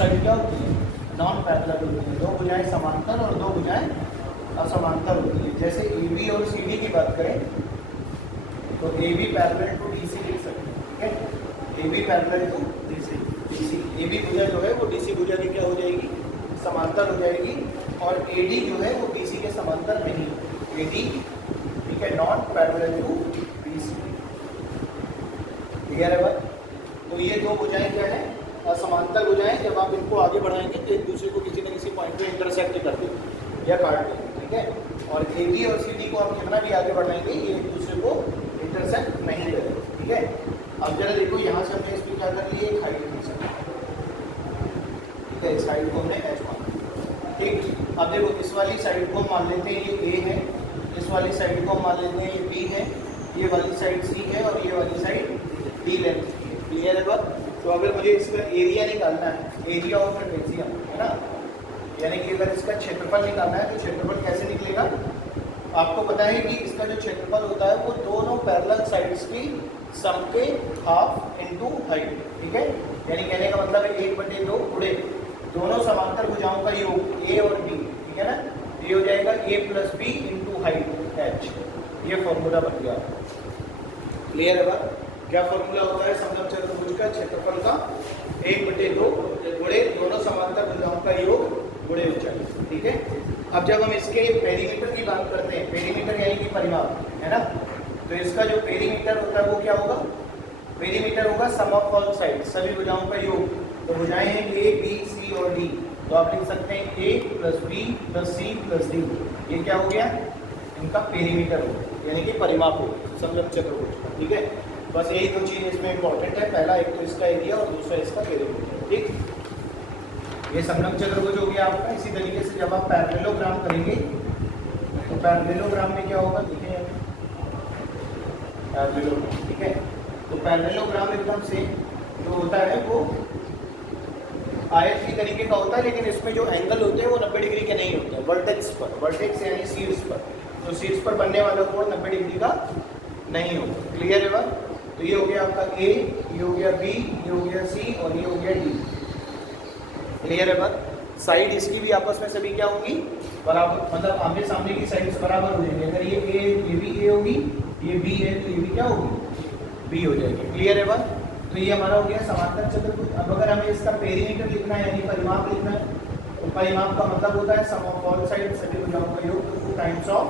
Side क्या होती है, नॉन पैरेलल होती है। दो भुजाएं समांतर और दो भुजाएं असमांतर होती है। जैसे ए बी और सी डी की बात करें तो A B parallel to D C लिख सकते हैं, ठीक है। A B parallel to D C, A B भुजा जो है वो डी सी भुजा की क्या हो जाएगी, समांतर हो जाएगी। और ए डी जो है वो बी सी के समांतर नहीं, ए डी, ठीक है, non parallel to B C. Clear है बात। तो ये दो भुजाएं क्या है, असमांतर भुजाएं। जब आप इनको आगे बढ़ाएंगे तो एक दूसरे को किसी न किसी पॉइंट पे इंटरसेक्ट कर देंगे या काट देंगे, ठीक है। और ए बी और सी डी को आप कितना भी आगे बढ़ाएंगे ये एक दूसरे को इंटरसेक्ट नहीं करेंगे, ठीक है। अब जरा देखो यहाँ से हमने इसकी क्या कर ली, एक हाइट ली सकते, ठीक है। इस साइड को हमने एच मान, ठीक। अब देखो इस वाली साइड को मान लेते हैं ये ए है, इस वाली साइड को मान लेते हैं ये बी है, ये वाली साइड सी है और ये वाली साइड डी लेंथ की है। क्लियर है बात। तो अगर मुझे इसका एरिया निकालना है, एरिया ऑफ ट्रेपेजियम है ना, यानी कि अगर इसका क्षेत्रफल निकालना है तो क्षेत्रफल कैसे निकलेगा, आपको पता है कि इसका जो क्षेत्रफल होता है वो दोनों पैरेलल साइड्स की सम के हाफ इनटू हाइट, ठीक है। यानी कहने का मतलब है 1/2 गुणे दोनों समांतर भुजाओं का योग ए और बी, ठीक है ना। ये हो जाएगा a + b into height h, ये फॉर्मूला बन गया। क्लियर है बात। क्या फॉर्मूला होता है समलंब चतुर्भुज का क्षेत्रफल का, 1/2 गुणे दोनों समांतर भुजाओं का योग गुणे ऊंचाई, ठीक है। अब जब हम इसके पेरीमीटर की बात करते हैं, पेरीमीटर यानी कि परिमाप, है ना, तो इसका जो पेरीमीटर होता है वो क्या होगा, पेरीमीटर होगा सम ऑफ ऑल साइड, सभी भुजाओं का योग। तो भुजाएं हैं ए बी सी और डी, तो आप लिख सकते हैं a + b + c + d, ये क्या हो गया, इनका पेरीमीटर हो, यानी कि परिमाप हो समलंब चतुर्भुज का, ठीक है। बस यही दो चीज़ इसमें इंपॉर्टेंट है, पहला एक तो इसका एरिया और दूसरा इसका पेरीमीटर, ठीक। ये समलंब चतुर्भुज हो गया आपका। इसी तरीके से जब आप पैरेललोग्राम करेंगे तो पैरेललोग्राम में क्या होगा, देखिए पैरेललोग्राम, ठीक है। तो पैरेललोग्राम एकदम से जो होता है वो आयत की तरीके का होता है, लेकिन इसमें जो एंगल होते हैं वो 90 डिग्री के नहीं होते हैं, वर्टेक्स पर, वर्टेक्स यानी शीर्ष पर। तो शीर्ष पर बनने वाला कोण 90 डिग्री का नहीं होगा। क्लियर है बात। तो ये हो गया आपका ए, ये हो गया बी, ये हो गया सी और ये हो गया डी। क्लियर है बात। साइड इसकी भी आपस में सभी क्या होंगी, बराबर, मतलब आमने सामने की साइड बराबर हो जाएंगे। अगर ये ए, ये भी ए होगी, ये बी है तो ये भी क्या होगी, बी हो जाएगी। क्लियर है बात। तो ये हमारा हो गया समांतर चतुर्भुज। अब अगर हमें इसका पेरीमीटर लिखना है यानी परिमाप लिखना है, तो परिमाप का मतलब होता है सम ऑफ ऑल साइड, सभी भुजाओं का योग, तो 2 टाइम्स ऑफ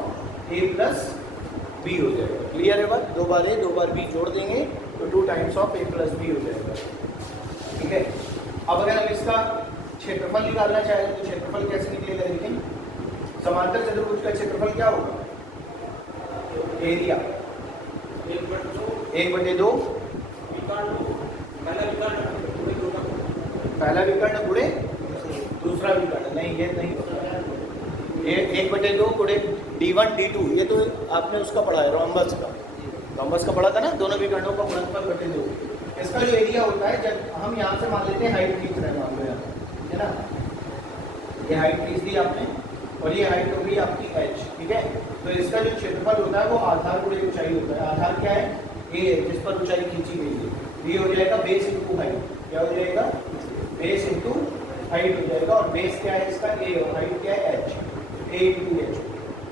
a + b हो जाएगा। क्लियर है बात। 2 बार a 2 बार b जोड़ देंगे तो 2 टाइम्स ऑफ a + b हो जाएगा, ठीक है। अब अगर हम इसका क्षेत्रफल निकालना चाहें तो क्षेत्रफल कैसे निकलेगा, देखें। समांतर चतुर्भुज का क्षेत्रफल क्या होगा, एरिया 1/2 पहला विकर्ण गुणे दूसरा विकर्ण, नहीं ये नहीं, ये 1/2 गुणे d1 d2, ये तो आपने उसका पढ़ा है रोम्बस का, रोम्बस का पढ़ा था ना, दोनों विकर्णों का गुणनफल बटे 2। इसका जो एरिया होता है, जब हम यहाँ से मान लेते हैं हाइट खींच रहे हैं, मान लो यहाँ, है ना, ये हाइट खींच दी आपने और ये हाइट हो गई आपकी h, ठीक है। तो इसका जो क्षेत्रफल होता है वो आधार गुणे ऊंचाई होता है। आधार क्या है, a है जिस पर ऊंचाई खींची गई है। ये हो जाएगा बेस इंटू हाइट, क्या हो जाएगा, बेस इंटू हाइट हो जाएगा। और बेस क्या है इसका a और हाइट क्या है h, a इंटू h,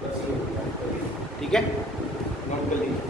बस ये हो जाएगा, ठीक है, नोट कर लीजिए।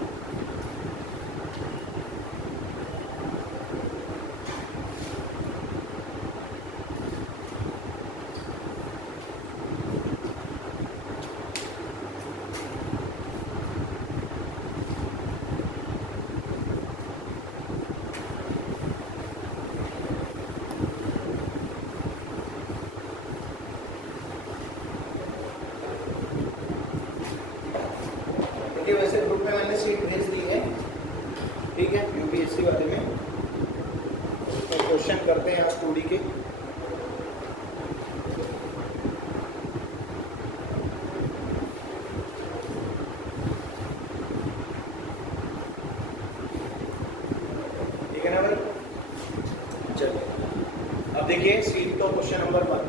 वैसे ग्रुप में मैंने सीट भेज दी है, ठीक है, यूपीएससी वाले में। तो क्वेश्चन करते हैं आज 2D के। ठीक है ना भाई, चलिए अब देखिए सीट तो question number 1,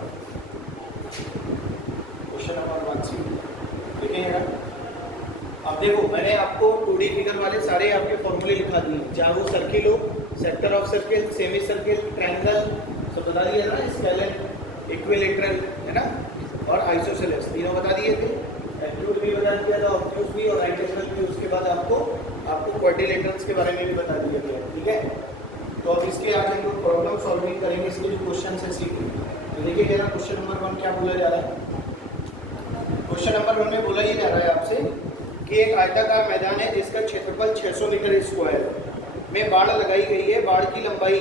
question number 1 seat देखिएगा। अब देखो मैंने आपको 2D फिगर वाले सारे आपके फॉर्मूले लिखा दिए, चाहे वो सर्किल हो, sector of circle, semi circle, triangle, सब बता दिया था ना, स्केलेन, इक्विलेटरल, है ना, और आइसोसेलेस, तीनों बता दिए थे। एक्यूट भी बता दिया था, ऑब्ट्यूज भी, और राइट एंगल भी। उसके बाद आपको क्वाड्रिलेटरल्स के बारे में भी बता दिया गया, ठीक है। तो अब इसके आगे हम लोग प्रॉब्लम सॉल्विंग करेंगे, इसके जो क्वेश्चन है सीख। तो देखिए मेरा क्वेश्चन नंबर 1 क्या बोला जा रहा है। क्वेश्चन नंबर 1 में बोला ही जा रहा है आपसे कि एक आयताकार मैदान है जिसका क्षेत्रफल 600 मीटर स्क्वायर में बाड़ लगाई गई है। बाड़ की लंबाई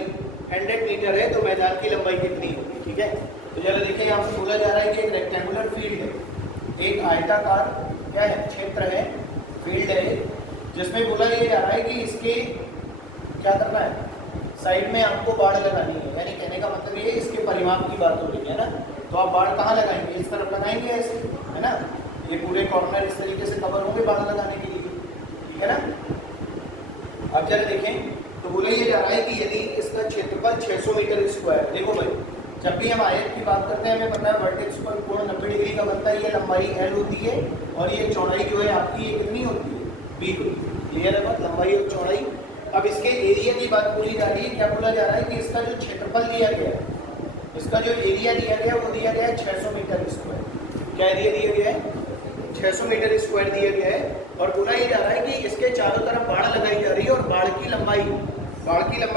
100 मीटर है, तो मैदान की लंबाई कितनी होगी, ठीक है। तो जरा देखिए यहाँ पे बोला जा रहा है कि एक रेक्टेंगुलर फील्ड है, एक आयताकार क्या है, क्षेत्र है, फील्ड है, जिसमें बोला ये जा रहा है कि इसके क्या करना है, साइड में आपको बाड़ लगानी है। यानी कहने का मतलब ये इसके परिमाप की बात हो रही है ना। तो आप बाड़ कहाँ लगाएंगे, इस तरफ लगाएंगे ऐसे, है ना। ये पूरे कॉर्नर इस तरीके से कवर होंगे बाड़ लगाने के लिए, ठीक है ना। अब जरा देखें, तो बोला ये जा रहा है कि यदि इसका क्षेत्रफल 600 मीटर स्क्वायर, देखो भाई जब भी हम आयत की बात करते हैं हमें पता है वर्टेक्स पर कोण 90 डिग्री का बनता है। ये लंबाई L होती है और ये चौड़ाई जो है आपकी ये कितनी होती है, B होती है। क्लियर है बात, लंबाई और चौड़ाई। अब इसके एरिया की बात बोली जा रही है। क्या बोला जा रहा है कि इसका जो क्षेत्रफल दिया गया है, इसका जो एरिया दिया गया है वो दिया गया है 600 मीटर स्क्वायर। क्या एरिया दिया गया है, 600 मीटर स्क्वायर दिया गया है। और बोला ये जा रहा है कि इसके चारों तरफ बाड़ लगाई जा रही है और बाड़ की लंबाई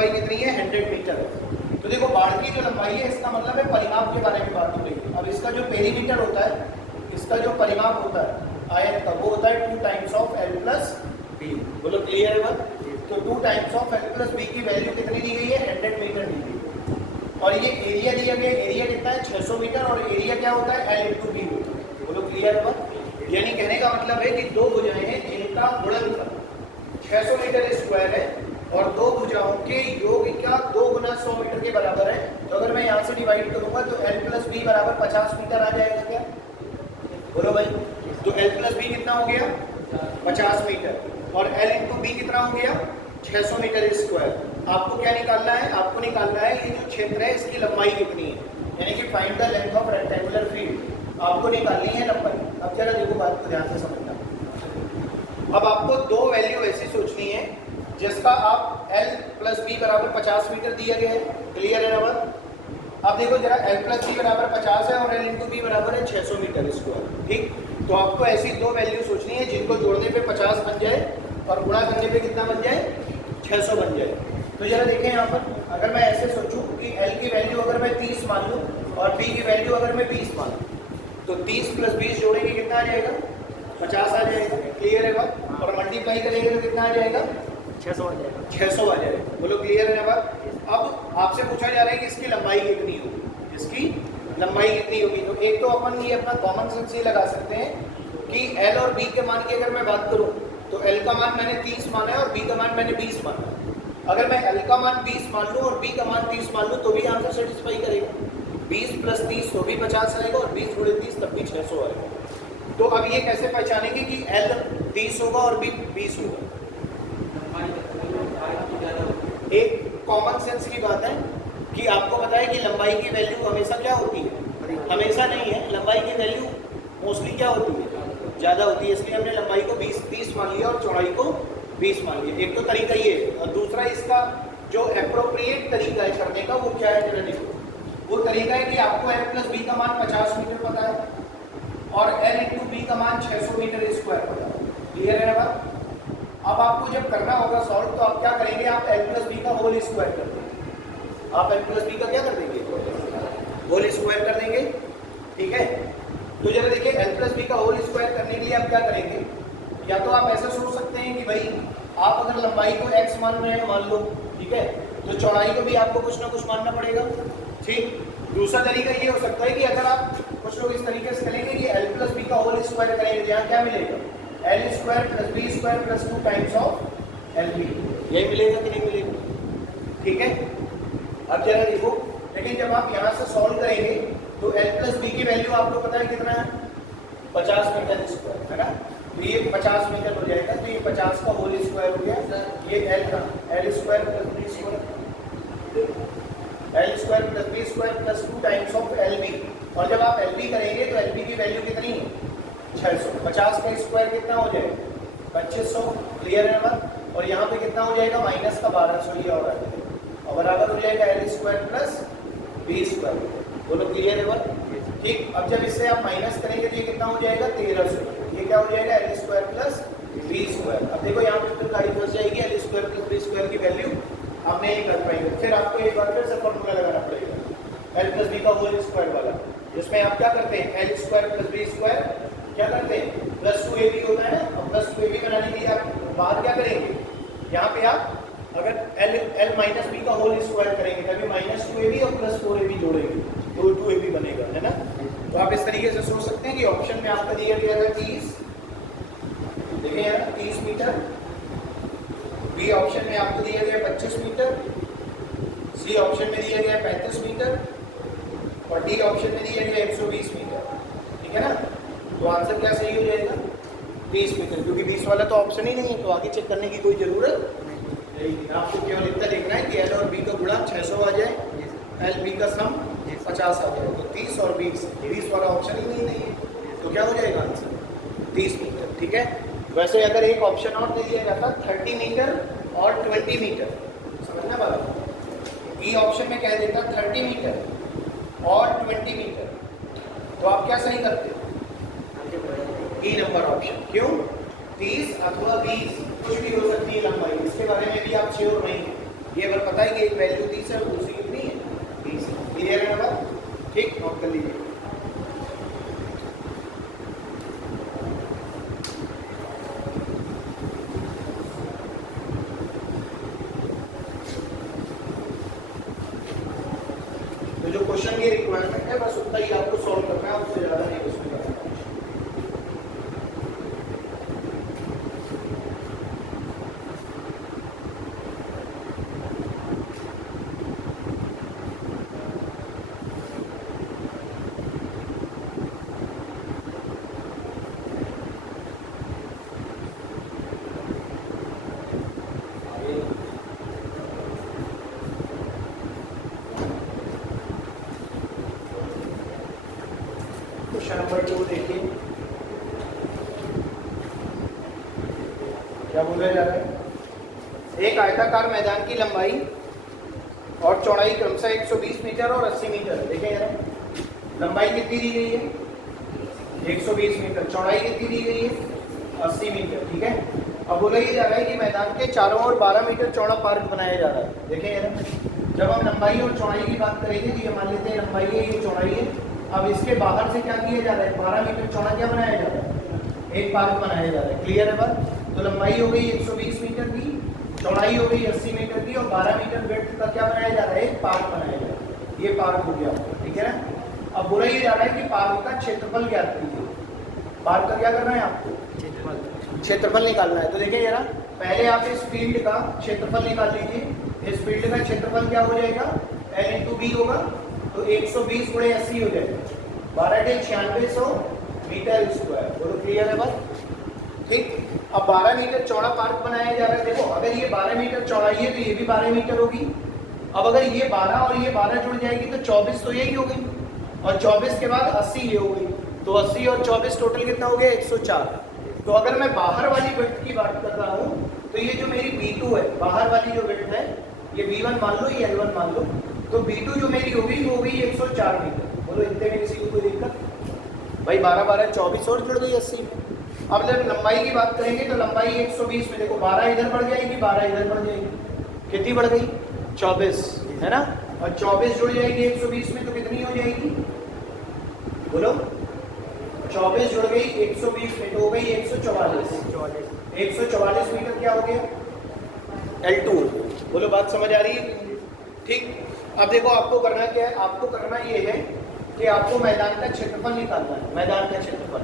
कितनी है, 100 मीटर है। तो देखो बाड़ की जो लंबाई है इसका मतलब है परिमाप के बारे में बात हो रही है। अब इसका जो पेरीमीटर होता है, इसका जो परिमाप होता है आयत का, वो होता है 2 times of L plus B। बोलो क्लियर है बात। तो 2 times of L plus B की वैल्यू कितनी दी गई है, 100 मीटर दी गई है। और ये एरिया दिया गया, एरिया कितना है 600 मीटर, और एरिया क्या होता है L इंटू B होता है। बोलो क्लियर है बात। यानी कहने का मतलब है कि दो भुजाएं हैं जिनका गुणनफल 600 मीटर स्क्वायर है और दो भुजाओं के योग क्या 2 गुना 100 मीटर के बराबर है। तो अगर मैं यहाँ से डिवाइड करूंगा तो L प्लस B बराबर 50 मीटर आ जाएगा क्या, बोलो भाई। तो L प्लस B कितना हो गया, 50 मीटर, और L इंटू B कितना हो गया, 600 मीटर स्क्वायर। आपको क्या निकालना है, आपको निकालना है ये जो क्षेत्र है इसकी लंबाई कितनी है, यानी कि find the length of rectangular field. आपको निकालनी है लंबाई। अब जरा देखो बात को ध्यान से समझना। अब आपको दो वैल्यू ऐसी सोचनी है जिसका आप L प्लस B बराबर 50 मीटर दिया गया है। क्लियर है ना बात। अब देखो जरा L प्लस B बराबर 50 है और L इंटू B बराबर है 600 मीटर स्क्वायर, ठीक। तो आपको ऐसी दो वैल्यू सोचनी है जिनको जोड़ने पे 50 बन जाए और गुणा करने पे कितना बन जाए, 600 बन जाए। तो जरा देखें यहाँ पर, अगर मैं ऐसे सोचूं कि L की वैल्यू अगर मैं 30 मान लूँ और B की वैल्यू अगर मैं 20 मान लूँ, तो 30 प्लस 20 जोड़ेंगे कितना आ जाएगा, 50 आ जाएगा। क्लियर है बात। और मल्टीप्लाई करेंगे तो कितना आ जाएगा, 600 आ जाएगा, 600 आ जाएगा। बोलो क्लियर है ना बात। अब आपसे पूछा जा रहा है कि इसकी लंबाई कितनी होगी, इसकी लंबाई कितनी होगी। तो एक तो अपन ये अपना कॉमन सेंस ये लगा सकते हैं कि L और B के मान की अगर मैं बात करूं तो L का मान मैंने 30 माना है और B का मान मैंने 20 माना है। अगर मैं L का मान 20 मान लूं और B का मान 30 मान लूं तो भी आंसर सेटिस्फाई करेगा। 20 प्लस 30 तो भी 50 आएगा और 20 गुणे 30 तब भी 600 आएगा। तो अब ये कैसे पहचानेंगे कि L 30 होगा और B 20 होगा। एक कॉमन सेंस की बात है कि आपको पता है कि लंबाई की वैल्यू हमेशा क्या होती है, हमेशा नहीं है। लंबाई की वैल्यू मोस्टली क्या होती है, ज़्यादा होती है। इसलिए हमने लंबाई को 20-30 मान लिया और चौड़ाई को 20 मान लिया। एक तो तरीका ये है, और दूसरा इसका जो एप्रोप्रिएट तरीका है करने का वो क्या है, जरा देखो। वो तरीका है कि आपको L प्लस B का मान 50 मीटर पता है और L इंटू B का मान 600 मीटर स्क्वायर पता है। क्लियर है ना बात। अब आपको जब करना होगा सॉल्व तो आप क्या करेंगे, आप L प्लस B का होल स्क्वायर कर देंगे। आप L प्लस B का क्या कर देंगे, होल स्क्वायर कर देंगे, ठीक है। तो जरा देखिए L प्लस B का होल स्क्वायर करने के लिए आप क्या करेंगे, या तो आप ऐसा सोच सकते हैं कि भाई आप अगर लंबाई को x मान रहे हैं मान लो, ठीक है, तो चौड़ाई को भी आपको कुछ ना कुछ मानना पड़ेगा, ठीक। दूसरा तरीका ये हो सकता है कि अगर आप कुछ लोग इस तरीके से करेंगे कि L प्लस B का होल स्क्वायर करेंगे, यहाँ क्या मिलेगा, L square plus B square plus 2 times of LB, यही मिलेगा कि नहीं मिलेगा, ठीक है। अब जरा देखो, लेकिन जब आप यहाँ से सॉल्व करेंगे तो L प्लस B की वैल्यू आपको पता है कितना है, 50 मीटर स्क्वायर, है ना। तो ये 50 मीटर हो जाएगा, तो ये 50 का होल स्क्वायर हो गया। ये L का L square plus B square, L square plus B square plus 2 times of LB। और जब आप LB करेंगे तो LB की वैल्यू कितनी है, 600। 50 का स्क्वायर कितना हो जाएगा, 2500। क्लियर है ना। और यहाँ पे कितना हो जाएगा, माइनस का 1200 ये और बराबर हो जाएगा L स्क्वायर प्लस 20 मीटर। बोलो क्लियर है बात? ठीक। अब जब इससे आप माइनस करेंगे तो ये कितना हो जाएगा 1300। ये क्या हो जाएगा L square plus B square. अब देखो यहाँ पे फिर गाड़ी फंस जाएगी, L square plus B square की वैल्यू हम नहीं कर पाएंगे, फिर आपको एक बार फिर से फॉर्मूला लगाना पड़ेगा एल प्लस बी का होल स्क्वायर वाला, जिसमें आप क्या करते हैं L square plus B square क्या करते हैं प्लस 2ab होता है ना। अब प्लस 2ab बनाने के लिए आप बाहर क्या करेंगे, यहाँ पे आप अगर एल माइनस बी का होल स्क्वायर करेंगे तभी माइनस 2ab और प्लस 4ab जोड़ेंगे तो 2ab बनेगा, है ना। तो आप इस तरीके से सोच सकते हैं कि ऑप्शन में आपका दिया गया था 30, देखिए यार 30 मीटर, बी ऑप्शन में आपको दिया गया 25 मीटर, सी ऑप्शन में दिया गया 35 मीटर और डी ऑप्शन में दिया गया 120 मीटर, ठीक है ना। तो आंसर क्या सही हो जाएगा 30 मीटर, क्योंकि 20 वाला तो ऑप्शन ही नहीं है, तो आगे चेक करने की कोई जरूरत नहीं। आपको केवल इतना देखना है कि एल और बी का गुणा 600 आ जाए, एल बी का सम 50 आ जाए, तो 30 और 20 वाला ऑप्शन ही नहीं है, तो क्या हो जाएगा आंसर 30 मीटर, ठीक है। वैसे अगर एक ऑप्शन और दे दिया जाता 30 मीटर और 20 मीटर, समझना बात, ई ऑप्शन में कह देता 30 मीटर और 20 मीटर, तो आप क्या सही करते ई नंबर ऑप्शन। क्यों 30 अथवा 20 कुछ भी हो सकती है लंबाई, इसके बारे में भी आप श्योर नहीं है, ये अगर पता है कि एक वैल्यू 30 है और दूसरी कितनी है 20, क्लियर है ना बात, ठीक, नोट कर लीजिए। तो जो क्वेश्चन की रिक्वायरमेंट है बस उतना ही आपको सॉल्व करना है, उससे ज़्यादा नहीं उसमें करना है। क्वेश्चन नंबर 2 देखिए क्या बोला जा रहा है। एक आयताकार मैदान की लंबाई और चौड़ाई क्रमशः 120 मीटर और 80 मीटर, देखें यार लंबाई कितनी दी गई है 120 मीटर, चौड़ाई कितनी दी गई है 80 मीटर, ठीक है। अब बोला ये जा रहा है कि मैदान के चारों ओर 12 मीटर चौड़ा पार्क बनाया जा रहा है, देखें यार जब हम लंबाई और चौड़ाई की बात करेंगे तो ये मान लेते हैं लंबाई है ये चौड़ाई है। अब इसके बाहर से क्या किया जा रहा है 12 मीटर चौड़ा क्या बनाया जा रहा है एक पार्क बनाया जा रहा है, क्लियर है बात। तो लंबाई हो गई 120 मीटर की, चौड़ाई हो गई 80 मीटर की और 12 मीटर विड्थ का क्या बनाया जा रहा है एक पार्क बनाया जा रहा है, ये पार्क हो गया, ठीक है ना। अब बोला ये जा रहा है कि पार्क का क्षेत्रफल ज्ञात कीजिए, पार्क का क्या करना है आपको क्षेत्रफल निकालना है। तो देखिए जरा पहले आप इस फील्ड का क्षेत्रफल निकाल लीजिए, इस फील्ड का क्षेत्रफल क्या हो जाएगा एल इंटू बी होगा, तो 120 गुणे 80 हो जाएगा 12 के 9600 मीटर स्क्वायर, बोलो क्लियर है बात, ठीक। अब 12 मीटर चौड़ा पार्क बनाया जा रहा है, देखो अगर ये 12 मीटर चौड़ाई है तो ये भी 12 मीटर होगी। अब अगर ये 12 और ये 12 जुड़ जाएगी तो 24 तो यही हो गई और 24 के बाद 80 ये हो गई, तो 80 और 24 टोटल कितना हो गया 104। तो अगर मैं बाहर वाली विड्थ की बात कर रहा हूँ तो ये जो मेरी B2 है बाहर वाली जो विड्थ है ये B1 मान लो ये L1 मान लो, तो B2 जो मेरी होगी वो होगी 104 मीटर, बोलो इतने में किसी को कोई दिक्कत भाई 12 12 24 और जुड़ गई 80 में। अब जब लंबाई की बात करेंगे तो लंबाई 120 में देखो 12 इधर बढ़ जाएगी 12 इधर बढ़ जाएगी, कितनी बढ़ गई 24 है ना, और 24 जुड़ जाएगी 120 में तो कितनी हो जाएगी बोलो 24 जुड़ गई 120 में तो हो गई 144 मीटर क्या हो गया L2, बोलो बात समझ आ रही है, ठीक। अब देखो आपको करना क्या है, आपको करना ये है कि आपको मैदान का क्षेत्रफल निकालना है, मैदान का क्षेत्रफल।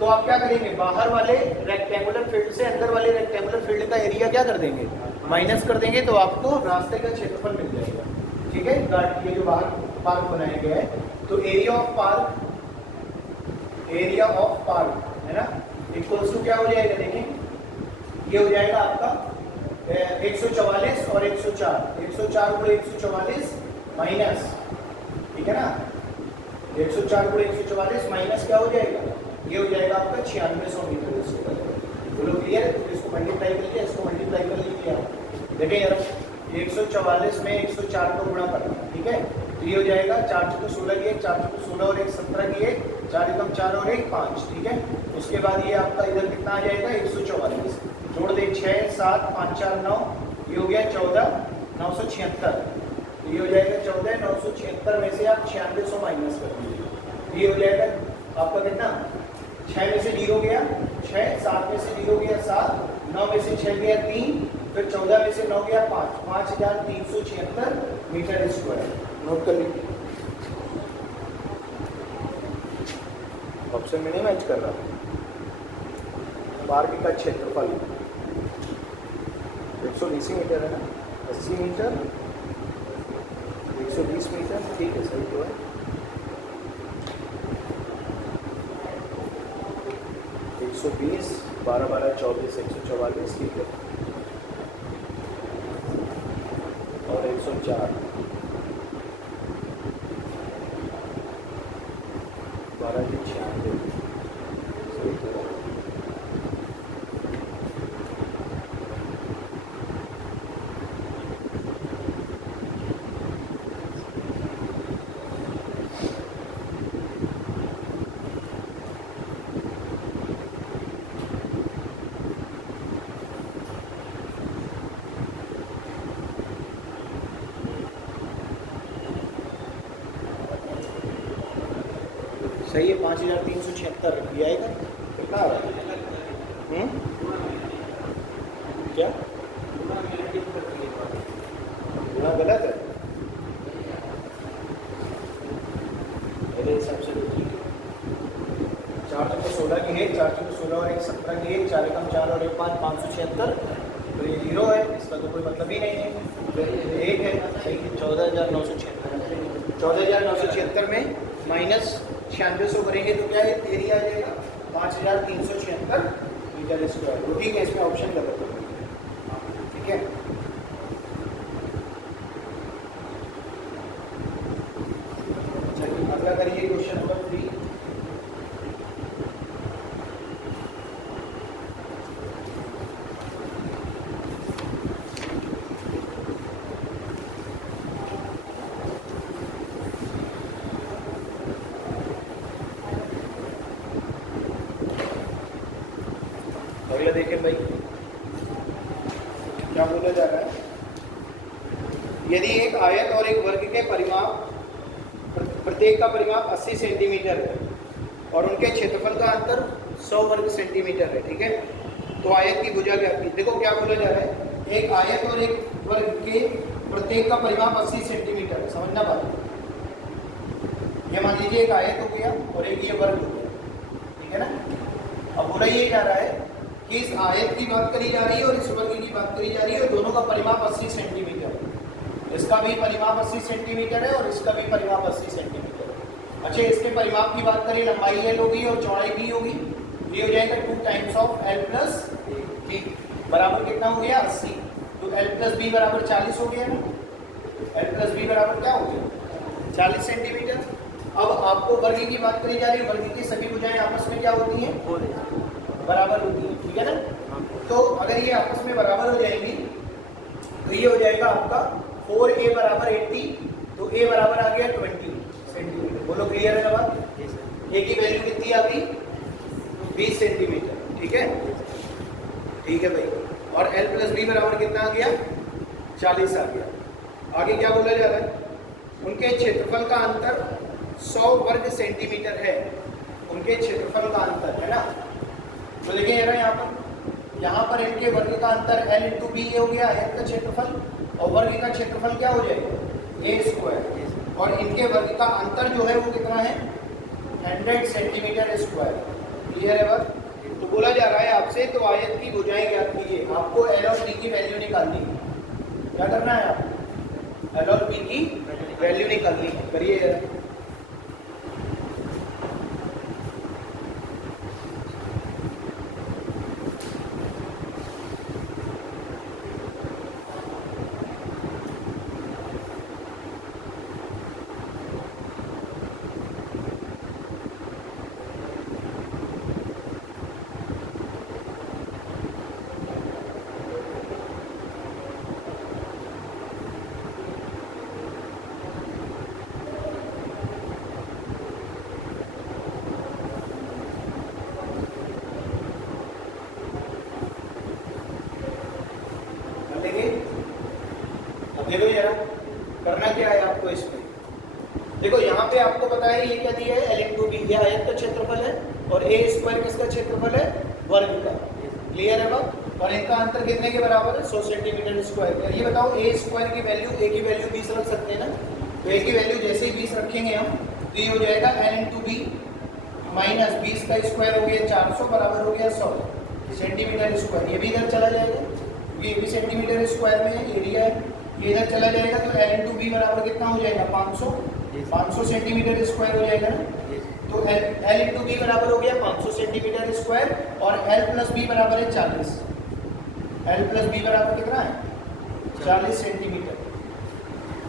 तो आप क्या करेंगे बाहर वाले रेक्टेंगुलर फील्ड से अंदर वाले रेक्टेंगुलर फील्ड का एरिया क्या कर देंगे माइनस कर देंगे, तो आपको रास्ते का क्षेत्रफल मिल जाएगा, ठीक है। ये जो बाहर पार्क बनाया गया है तो एरिया ऑफ पार्क है ना इक्वल्स टू क्या हो जाएगा, देखें ये हो जाएगा आपका 144 और 104, 104 गुणे 144 माइनस, ठीक है ना 104 गुणे 144 माइनस क्या हो जाएगा ये हो जाएगा आपका 9600 मीटर स्क्वायर, बोलो क्लियर है। तो इसको मल्टीप्लाई कर लिया, इसको मल्टीप्लाई कर लीजिए आप, देखें यार 144 में 104 को गुणा करना, ठीक है तो ये हो जाएगा 4 चौको 16 की 1, 4 चौको 16 और 1 17 की 1, 4 एकम 4 और 1 5, ठीक है। उसके बाद ये आपका इधर कितना आ जाएगा 144, जोड़ दे 6 7 5 4 9, ये हो गया 14 976, तो ये हो जाएगा 14 976 में से आप 9600 माइनस कर दीजिए, ये हो जाएगा आपका कितना 6 में से 0 गया 6, 7 में से 0 गया 7, 9 में से 6 गया 3, फिर 14 में से 9 गया 5, 5376 मीटर स्क्वायर। नोट कर लीजिए, ऑप्शन में नहीं मैच कर रहा। पार्क का क्षेत्रफल 120 मीटर है ना, 80 मीटर 120 मीटर, ठीक है सही तो है। एक 120 12 12 24 144, ठीक है, और 104 12 96, सही तो है। सही है, 5376 ये आएगा, कितना आ रहा है? क्या गुणा गलत है मेरे हिसाब से, तो ठीक है। 4 चौको 16 की 1, 4 चौको 16 और 1 17 की 1, 4 एकम 4 और 1 5 576, तो ये 0 है, इसका तो कोई मतलब ही नहीं है, तो ये 1 है, सही है। 14976, 14976 में माइनस 9600 करेंगे तो क्या है एरिया आ जाएगा 5376 मीटर स्क्वायर, तो ठीक है, इसमें ऑप्शन गलत है, ठीक है। चलिए अगला करिए क्वेश्चन नंबर 3। अगला देखें भाई क्या बोला जा रहा है, यदि एक आयत और एक वर्ग के परिमाप प्रत्येक का परिमाप 80 सेंटीमीटर है और उनके क्षेत्रफल का अंतर 100 वर्ग सेंटीमीटर है, ठीक है, तो आयत की भुजा क्या होगी। देखो क्या बोला जा रहा है, एक आयत और एक वर्ग के प्रत्येक का परिमाप 80 सेंटीमीटर है, समझना बात। ये मान लीजिए एक आयत हो गया और एक ये वर्ग हो गया, ठीक है ना। अब बोला ये जा रहा है कि इस आयत की बात करी जा रही है और इस वर्ग की बात करी जा रही है, और दोनों का परिमाप 80 सेंटीमीटर है, इसका भी परिमाप 80 सेंटीमीटर है और इसका भी परिमाप 80 सेंटीमीटर है। अच्छा, इसके परिमाप की बात करें, लंबाई एल होगी और चौड़ाई बी होगी, ये हो जाएगा 2 times of L plus B, बराबर कितना हो गया 80, तो एल प्लस बी बराबर 40 हो गया ना, एल प्लस बी बराबर क्या हो गया 40 सेंटीमीटर। अब आपको वर्ग की बात करी जा रही है, वर्ग की सभी भुजाएं आपस में क्या होती हैं बराबर होती है, ठीक है ना। तो अगर ये आपस में बराबर हो जाएंगी तो ये हो जाएगा आपका 4a बराबर 80, तो a बराबर आ गया 20 सेंटीमीटर। बोलो क्लियर है ना बात, a की वैल्यू कितनी आ गई 20 सेंटीमीटर, ठीक है, ठीक है भाई। और l प्लस बी बराबर कितना आ गया 40 आ गया। आगे क्या बोला जा रहा है, उनके क्षेत्रफल का अंतर 100 वर्ग सेंटीमीटर है, उनके क्षेत्रफल का अंतर है ना। तो देखिए यहाँ पर इनके वर्ग का अंतर L इंटू बी हो गया आयत का क्षेत्रफल, और वर्ग का क्षेत्रफल क्या हो जाएगा ए स्क्वायर, और इनके वर्ग का अंतर जो है वो कितना है 100 सेंटीमीटर स्क्वायर, क्लियर है बात। तो बोला जा रहा है आपसे, तो आयत की भुजाएं ज्ञात कीजिए, आपको L और B की वैल्यू निकालनी है। क्या करना है आपको, L और B की वैल्यू निकालनी है, करिए। पे आपको पता है ये क्या दिया है, एल इंटू बी, ये आयत का क्षेत्रफल है और ए स्क्वायर किसका क्षेत्रफल है, वर्ग का। क्लियर है बात? और इनका अंतर कितने के बराबर है, 100 सेंटीमीटर स्क्वायर। ये बताओ ए स्क्वायर की वैल्यू, ए की वैल्यू 20 रख सकते हैं ना, तो ए की वैल्यू जैसे ही 20 रखेंगे हम तो ये हो जाएगा एल इंटू बी माइनस 20 का स्क्वायर हो गया 400 बराबर हो गया 100 सेंटीमीटर स्क्वायर। ये भी इधर चला जाएगा क्योंकि ये भी सेंटीमीटर स्क्वायर में है, एरिया है, ये इधर चला जाएगा तो एल इंटू बी बराबर कितना हो जाएगा, 500 सेंटीमीटर स्क्वायर हो जाएगा ना। तो एल इंटू बी बराबर हो गया 500 सेंटीमीटर स्क्वायर और एल प्लस बी बराबर है 40। एल प्लस बी बराबर कितना है, 40 सेंटीमीटर।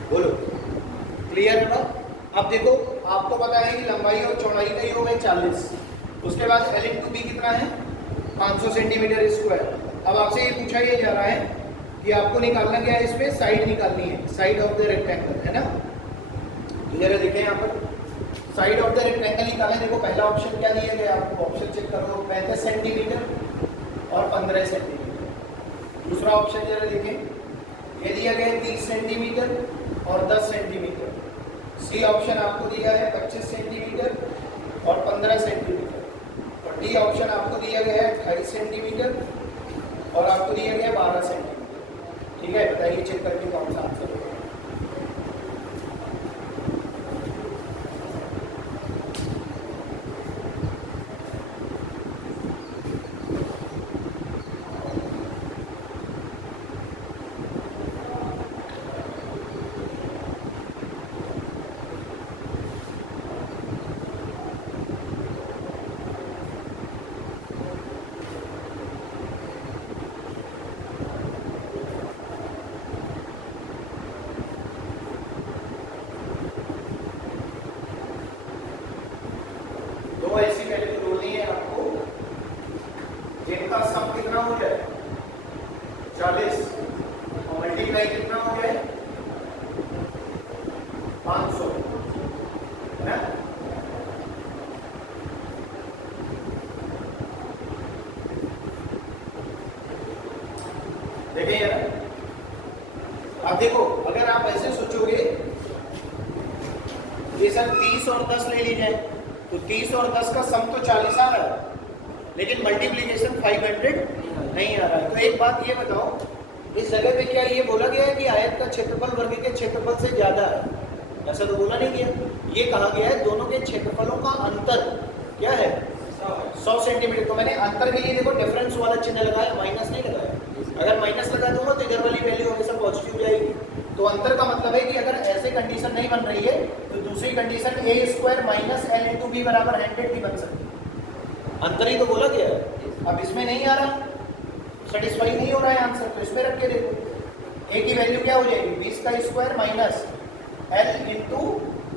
बोलो क्लियर है ना? अब देखो आपको पता है कि लंबाई और चौड़ाई का ही हो गए 40, उसके बाद एल इंटू बी कितना है, 500 सेंटीमीटर स्क्वायर। अब आपसे ये पूछा ये जा रहा है कि आपको निकालना क्या है, इसमें साइड निकालनी है, साइड ऑफ द रेक्टेंगल, है ना। क्लियर है? देखें यहाँ पर साइड ऑफ द रेक्टेंगल निकालें। देखो पहला ऑप्शन क्या दिया गया आपको, ऑप्शन चेक करो, 35 सेंटीमीटर और 15 सेंटीमीटर। दूसरा ऑप्शन जरा देखें, ये दिया गया 30 सेंटीमीटर और 10 सेंटीमीटर। सी ऑप्शन आपको दिया है 25 सेंटीमीटर और 15 सेंटीमीटर। और डी ऑप्शन आपको दिया गया है 28 सेंटीमीटर और आपको दिया गया है 12 सेंटीमीटर। ठीक है, बताइए चेक करके कौन सा आंसर होगा। ऐसी वैल्यू जोड़नी है आपको जिनका सम कितना हो जाए 40 और मल्टीप्लाई कितना हो जाए 500, है ना। देखिए यार, अब देखो अगर आप ऐसे सोचोगे ये सर 30 और 10 ले ली जाए तो 30 और 10 का सम तो 40 आ रहा है, लेकिन मल्टीप्लीकेशन 500 नहीं आ रहा है। तो एक बात ये बताओ, इस जगह पे क्या ये बोला गया है कि आयत का क्षेत्रफल वर्ग के क्षेत्रफल से ज्यादा है? ऐसा तो बोला नहीं गया। ये कहा गया है दोनों के क्षेत्रफलों का अंतर क्या है, 100 सेंटीमीटर। तो मैंने अंतर के लिए देखो डिफरेंस वाला चिन्ह लगाया, माइनस नहीं लगाया। अगर माइनस लगा दूंगा तो इधर वाली वैल्यू हमेशा पॉजिटिव जाएगी। तो अंतर का मतलब है कि अगर ऐसे कंडीशन नहीं बन रही है तो दूसरी condition A square minus L into B बराबर 100 भी बन सकती है। अंतर ही तो बोला गया है। अब इसमें नहीं आ रहा, सेटिस्फाई नहीं हो रहा है आंसर, तो इसमें रख के देखो ए की वैल्यू क्या हो जाएगी, 20 का square minus L into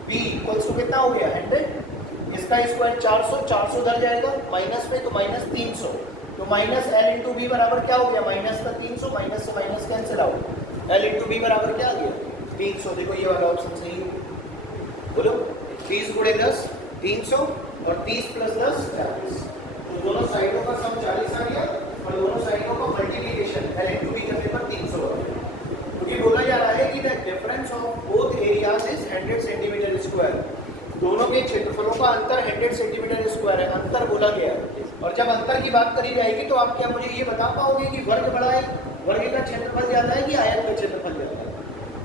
B equals to कितना हो गया 100। इसका स्क्वायर 400 उधर जाएगा माइनस में तो माइनस 300, तो माइनस एल इंटू बी बराबर क्या हो गया, माइनस का 300, माइनस से minus cancel out, L into B बराबर क्या आ गया 300। देखो ये वाला ऑप्शन सही है। बोलो 30 गुणे 10 300 और 30 प्लस 10 40। तो दोनों साइडों का सम 40 आ गया और दोनों साइडों का मल्टीप्लिकेशन एल इंटू बी करने पर 300 आ गया। क्योंकि बोला जा रहा है कि the difference of both areas is 100 centimetre square. दोनों के क्षेत्रफलों का अंतर 100 सेंटीमीटर स्क्वायर है, अंतर बोला गया है। और जब अंतर की बात करी जाएगी तो आप क्या मुझे ये बता पाओगे कि वर्ग बड़ा है, वर्ग का क्षेत्रफल ज्यादा है कि आयत का क्षेत्रफल ज्यादा है?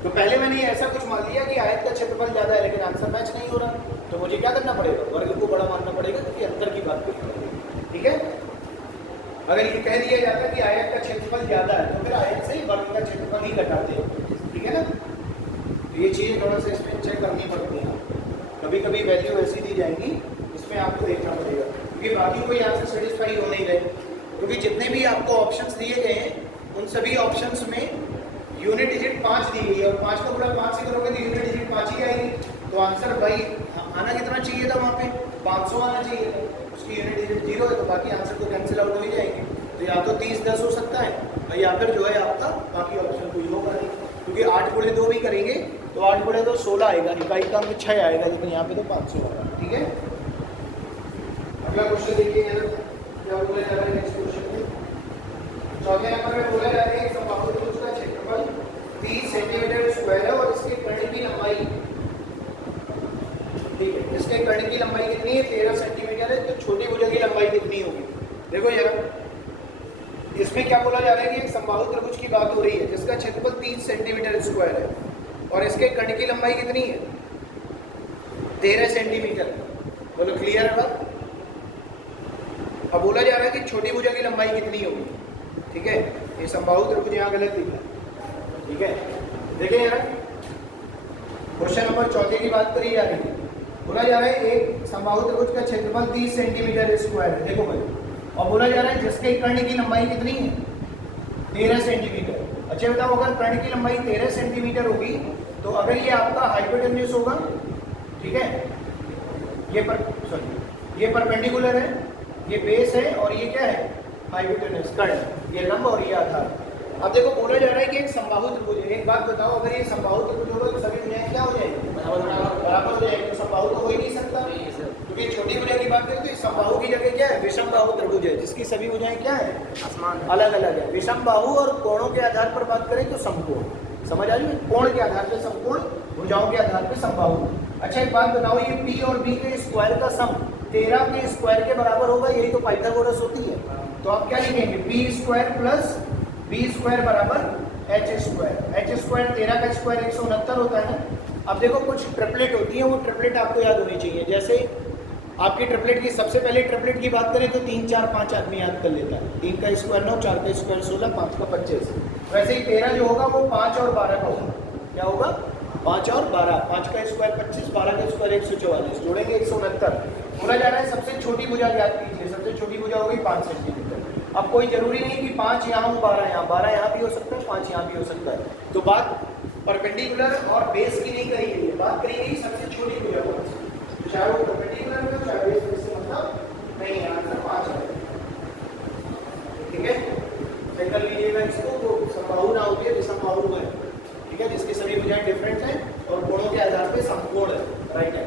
तो पहले मैंने ऐसा कुछ मान लिया कि आयत का क्षेत्रफल ज्यादा है, लेकिन आंसर मैच नहीं हो रहा, तो मुझे क्या करना पड़ेगा, वर्ग को बड़ा मानना पड़ेगा क्योंकि अंतर की बात करनी पड़ेगी। ठीक है, अगर ये कह दिया जाता कि आयत का क्षेत्रफल ज्यादा है तो फिर आयत से ही वर्ग का क्षेत्रफल ही घटाते हैं। ठीक है ना, तो ये चीजें थोड़ा सा इसमें चेक करनी पड़ती है। कभी कभी वैल्यू ऐसी दी जाएंगी, इसमें आपको देखना पड़ेगा क्योंकि बाकी कोई आंसर सेटिस्फाई हो नहीं रहे। क्योंकि जितने भी आपको ऑप्शंस दिए गए हैं उन सभी ऑप्शंस में यूनिट डिजिट 5 दी गई है और 5 का गुणा 5 से करोगे तो यूनिट डिजिट 5 ही आएगी। तो आंसर भाई आना कितना चाहिए था, वहाँ पे 500 आना चाहिए था, उसकी यूनिट डिजिट 0 है तो बाकी आंसर तो कैंसिल आउट हो ही जाएंगे। तो या तो 30 10 हो सकता है और या फिर जो है आपका बाकी ऑप्शन कोई होगा नहीं, क्योंकि 8 गुणे 2 भी करेंगे तो 8 गुणे 2 16 आएगा, इकाई का अंक 6 आएगा, लेकिन यहाँ पे तो 500 आएगा। ठीक है, अगला क्वेश्चन देखिए क्या बोला जा रहा है नेक्स्ट क्वेश्चन में। चौथे नंबर में बोला जा रहा है समबाहु त्रिभुज का क्षेत्रफल 30 सेंटीमीटर स्क्वायर है और इसके कर्ण की लंबाई ठीक है, इसके कर्ण की लंबाई कितनी है? 13 सेंटीमीटर है। तो छोटी भुजा की लंबाई कितनी होगी? देखो यार, इसमें क्या बोला जा रहा है कि एक समबाहु त्रिभुज की बात हो रही है जिसका क्षेत्रफल 30 सेंटीमीटर स्क्वायर है और इसके कर्ण की लंबाई कितनी है? 13 सेंटीमीटर। बोलो क्लियर है बात? अब बोला जा रहा है कि छोटी भुजा की लंबाई कितनी होगी। ठीक है, ये समबाहु त्रिभुज यहाँ गलत लिखा है। ठीक है, देखिए यार, क्वेश्चन नंबर 14 की बात करी जा रही है। बोला जा रहा है एक समबाहु त्रिभुज का क्षेत्रफल 30 सेंटीमीटर स्क्वायर है। देखो भाई, और बोला जा रहा है जिसके कर्ण की लंबाई कितनी है? 13 सेंटीमीटर। अच्छा बताओ, अगर कर्ण की लंबाई 13 सेंटीमीटर होगी तो अगर ये आपका हाइपोटेन्यूज होगा, ठीक है, ये परपेंडिकुलर है, ये बेस है और ये क्या है? हाइपोटेन्यूज, कर्ण, ये लंब और ये आधार। अब देखो बोला जा रहा है कि एक समबाहु त्रिभुज है। एक बात बताओ, अगर ये समबाहु त्रिभुज होगा तो सभी भुजाएं क्या हो जाएंगी? बराबर हो जाएंगे। तो समबाहु तो हो ही नहीं सकता, क्योंकि छोटी भुजा की बात करें तो समबाहु की जगह क्या है? विषम बाहु त्रिभुज है, जिसकी सभी भुजाएं क्या है? आसमान, अलग अलग है। विषम बाहु और कोणों के आधार पर बात करें तो समकोण। समझ आ रही है? कोण के आधार पर समकोण, भुजाओं के आधार पर समबाहु। अच्छा एक बात बताओ, ये पी और बी के स्क्वायर का सम 13 के स्क्वायर के बराबर होगा, यही तो पाइथागोरस होती है। तो आप क्या लिखेंगे? P square plus B square बराबर एच स्क्वायर। एच स्क्वायर 13 का स्क्वायर 169 होता है। अब देखो कुछ ट्रिपलेट होती है, वो ट्रिपलेट आपको याद होनी चाहिए। जैसे आपकी ट्रिपलेट की सबसे पहले ट्रिपलेट की बात करें तो 3, 4, 5 आदमी याद कर लेता है। 3 का स्क्वायर 9, 4 का स्क्वायर 16, 5 का 25। वैसे ही 13 जो होगा वो 5 और 12 का होगा। क्या होगा? 5 और 12। 5 का स्क्वायर 25, 12 का स्क्वायर 144, जोड़ेंगे 169। बोला जा रहा है सबसे छोटी भुजा ज्ञात कीजिए। सबसे छोटी भुजा होगी 5 सेंटीमीटर। अब कोई जरूरी नहीं कि 5 यहाँ हो 12 यहाँ, 12 यहाँ भी हो सकता है, 5 यहाँ भी हो सकता है। तो बात परपेंडिकुलर और बेस की नहीं करी गई है, बात करी गई सबसे छोटी भुजा कौन सी। चाहे वो परपेंडिकुलर में हो चाहे बेस में, इससे मतलब नहीं है, आंसर 5 है। ठीक है, चेक कर लीजिएगा इसको। वो समबाहु ना होती है, विषमबाहु है। ठीक है, जिसकी सभी भुजाएं डिफरेंट हैं और कोणों के आधार पर समकोण है। राइट है।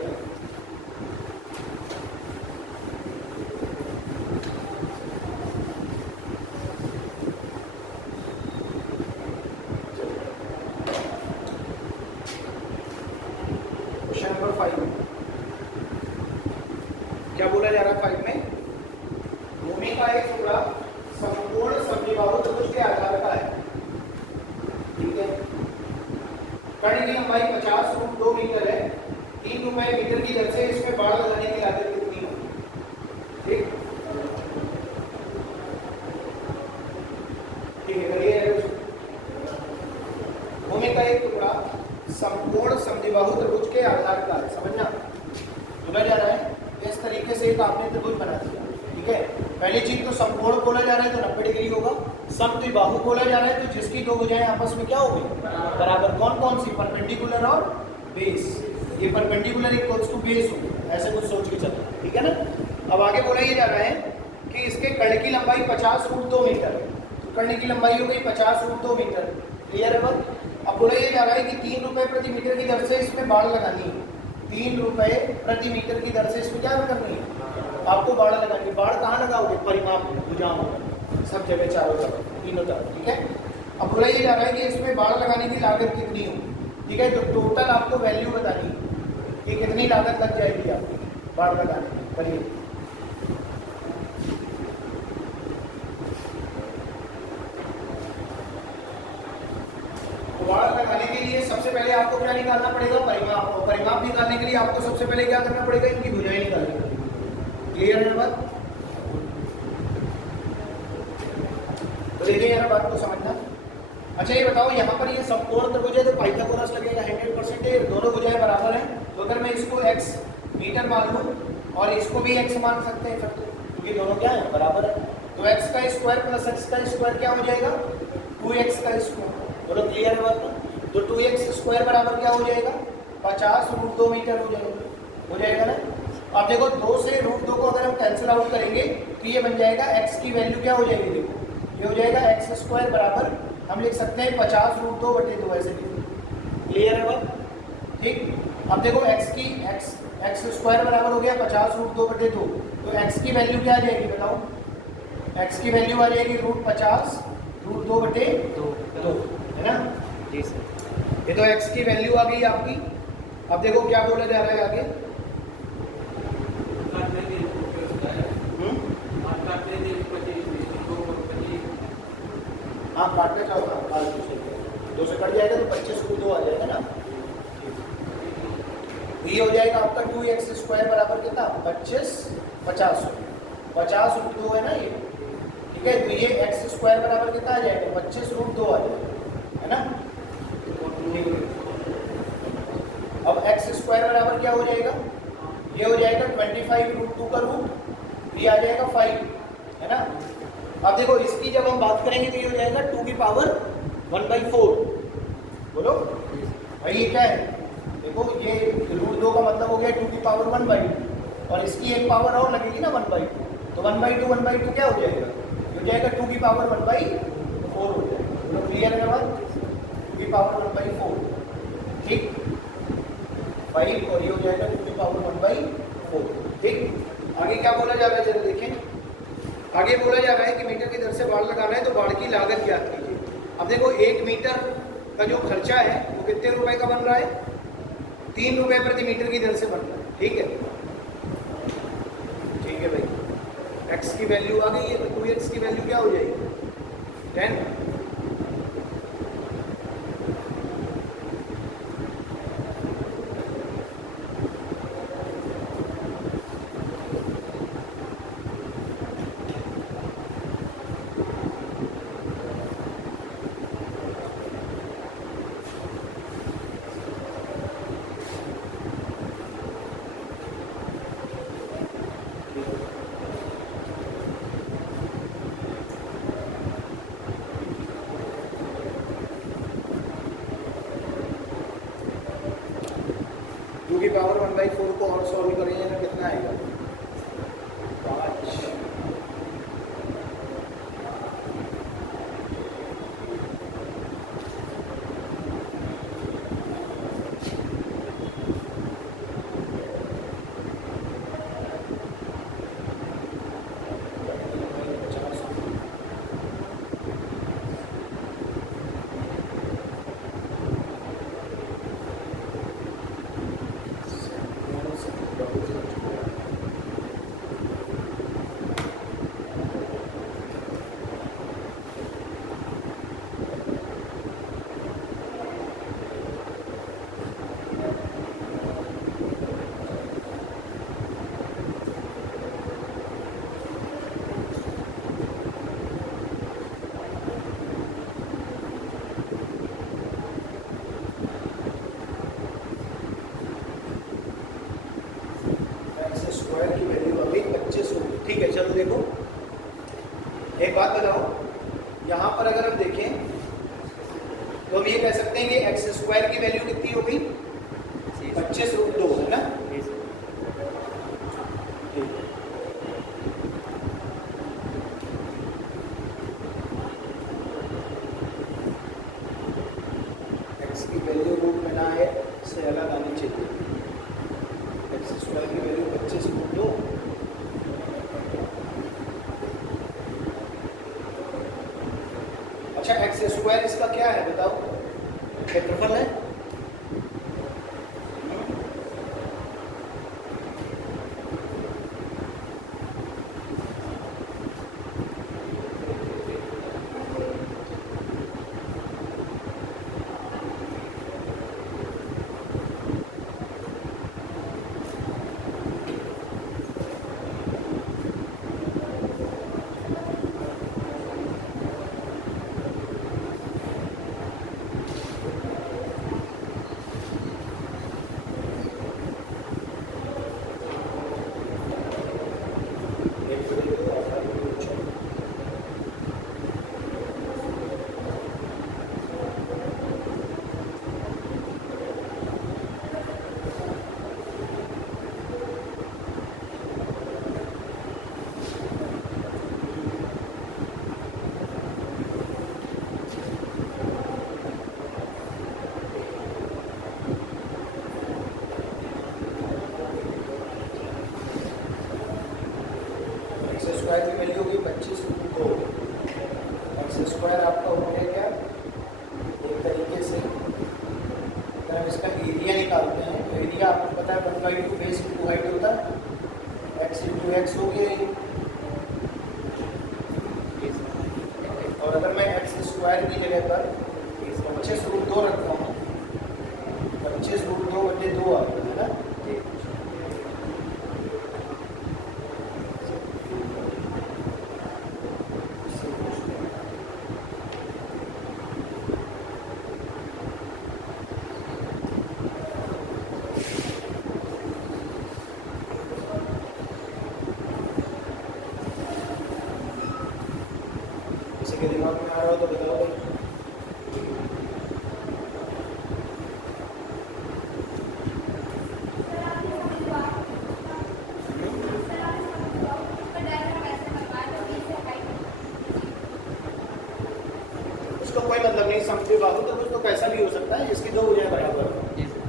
नंबर 5 क्या बोला जा रहा है? 5 में भूमि का एक टुकड़ा समकोण समद्विबाहु त्रिभुज के आधार का है। ठीक है, कर्ण की लंबाई 50√2 मीटर है। 3 रुपए मीटर की दर से इसमें बाड़ लगाने की लागत कितनी होगी? ठीक है, करिए। भूमि का एक टुकड़ा समकोण समद्विबाहु त्रिभुज के आधार का है। समझना? बोला जा रहा है इस तरीके से एक आपने त्रिभुज बना दिया। ठीक है, पहली चीज तो समकोण बोला जा रहा है तो 90 डिग्री होगा। समद्विबाहु बोला जा रहा है तो जिसकी दो भुजाएं आपस में क्या हो गई? बराबर। कौन कौन सी? परपेंडिकुलर और बेस। ये परपेंडिकुलर इक्वल्स टू बेस हो गया, ऐसे कुछ सोच के चलना। ठीक है ना? अब आगे बोला ये जा रहा है कि इसके कर्ण की लंबाई 50√2 मीटर है। तो कर्ण की लंबाई हो गई 50√2 मीटर। क्लियर है बात? अब बोला ये जा रहा है कि 3 रुपए प्रति मीटर की दर से इसमें बाड़ लगानी है। 3 रुपए प्रति मीटर की दर से इसमें क्या करनी है? आपको बाड़ लगानी है। बाड़ कहाँ लगाओगे? परिमाप भुजाओं सब जगह, चारों तरफ, तीनों तरफ। ठीक है, अब बोला ये जा रहा है कि इसमें बाड़ लगाने की लागत कितनी होगी। ठीक है, तो टोटल आपको वैल्यू बतानी है कि कितनी लागत लग जाएगी आपकी बाड़ लगाने की। करिए। बाड़ लगाने के लिए सबसे पहले आपको क्या निकालना पड़ेगा? परिमाप। और परिमाप निकालने के लिए आपको सबसे पहले क्या करना पड़ेगा? इनकी भुजाएं निकालनी पड़ेगी। क्लियर है बात? तो देखिए यार, बात को समझना। अच्छा ये बताओ, यहाँ पर ये समकोण त्रिभुज है तो पाइथागोरस लगेगा 100%। दोनों भुजाएं बराबर हैं, तो अगर मैं इसको x मीटर मान लूँ और इसको भी x मान सकते हैं फिर तो, क्योंकि दोनों क्या है? बराबर है। तो x का स्क्वायर प्लस x का स्क्वायर क्या हो जाएगा? 2x का स्क्वायर। बोलो क्लियर है बात? तो 2x स्क्वायर बराबर क्या हो जाएगा? 50√2 मीटर हो जाएगा ना? अब देखो 2 से √2 को अगर हम कैंसिल आउट करेंगे तो ये बन जाएगा x की वैल्यू क्या हो जाएगी? देखो ये हो जाएगा x स्क्वायर बराबर हम लिख सकते हैं 50√2/2 ऐसे भी। क्लियर है बात? ठीक। अब देखो x स्क्वायर बराबर हो गया 50√2/2, तो x की वैल्यू क्या आ जाएगी बताओ? x की वैल्यू आ जाएगी √50√2/2 है ना? जी सर। ये तो x की वैल्यू आ गई आपकी। अब देखो क्या बोला जा रहा है आगे, काटना चाहो ना काट दो से कट जाएगा तो 25 को 2 आ जाएगा ना। ये हो जाएगा आपका 2x² बराबर कितना 25 50 रूट 2 है ना ये, ठीक है। तो ये x² बराबर कितना आ जाएगा 25 रूट 2 आ जाएगा, है ना। अब x² बराबर क्या हो जाएगा, ये हो जाएगा 25 रूट 2 का रूट, ये आ जाएगा 5, है ना। अब देखो इसकी जब हम बात करेंगे तो ये हो जाएगा 2 की पावर 1/4। बोलो भाई ये क्या है, देखो ये रूट 2 का मतलब हो गया 2 की पावर 1/2 और इसकी एक पावर और लगेगी ना 1/2, तो 1/2 क्या हो जाएगा, ये हो जाएगा 2 की पावर 1/4 हो जाएगा। तो क्लियर है बात, 2 की पावर 1/4, ठीक। 5 और ये हो जाएगा 2 की पावर 1/4, ठीक। आगे क्या बोला जा रहा है जरा देखें। आगे बोला जा रहा है कि मीटर की दर से बाड़ लगाना है तो बाड़ की लागत ज्ञात कीजिए। अब देखो 1 मीटर का जो खर्चा है वो कितने रुपए का बन रहा है, 3 रुपए प्रति मीटर की दर से बन रहा है, ठीक है। ठीक है भाई, x की वैल्यू आ गई है तो 2x की वैल्यू क्या हो जाएगी 10। की पावर 1/4 को और सॉल्व करेंगे ना कितना आएगा 5। स्क्वायर की वैल्यू अभी 25 होगी, ठीक है। चलो देखो एक बात बताओ, यहाँ पर अगर हम देखें तो हम ये कह सकते हैं कि x² की वैल्यू कितनी होगी 25 रूट 2, है ना। x की वैल्यू रूट में ना है से अलग आनी चाहिए, x² की वैल्यू 25 रूट 2। अच्छा x² इसका क्या है बताओ, क्षेत्रफल है। x² की वैल्यू होगी 25 रूट 2। x² आपका हो गया क्या, एक तरीके से अगर हम इसका एरिया निकालते हैं तो एरिया आपको पता है 1/2 बेस इंटू हाइट होता है, x इंटू एक्स हो गया। और अगर मैं x² स्क्वायर की जगह पर 25√2 रखता हूँ, 25√2/2 आ गया है ना। किसी के दिमाग में आ रहा हो तो बताओ। उसका कोई मतलब नहीं, समझे बाबू, तो उसको कैसा भी हो सकता है, इसकी दो भुजाएं बराबर,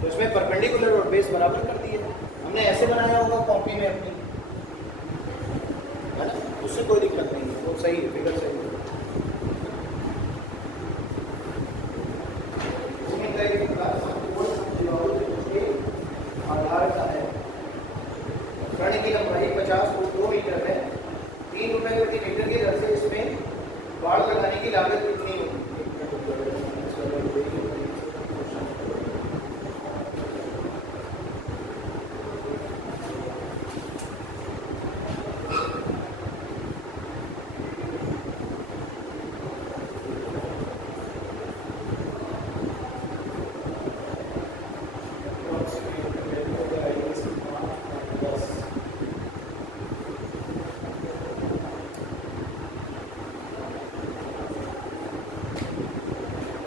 तो इसमें परपेंडिकुलर और बेस बराबर कर दिए। हमने ऐसे बनाया होगा कॉपी में अपनी, है ना, उससे कोई दिक्कत नहीं है, वो सही है, फिगर सही है। आधार का है, कर्ण की लंबाई 50√2 मीटर है, 3 रुपए प्रति मीटर की दर से इसमें बाड़ लगाने की लागत कितनी होगी?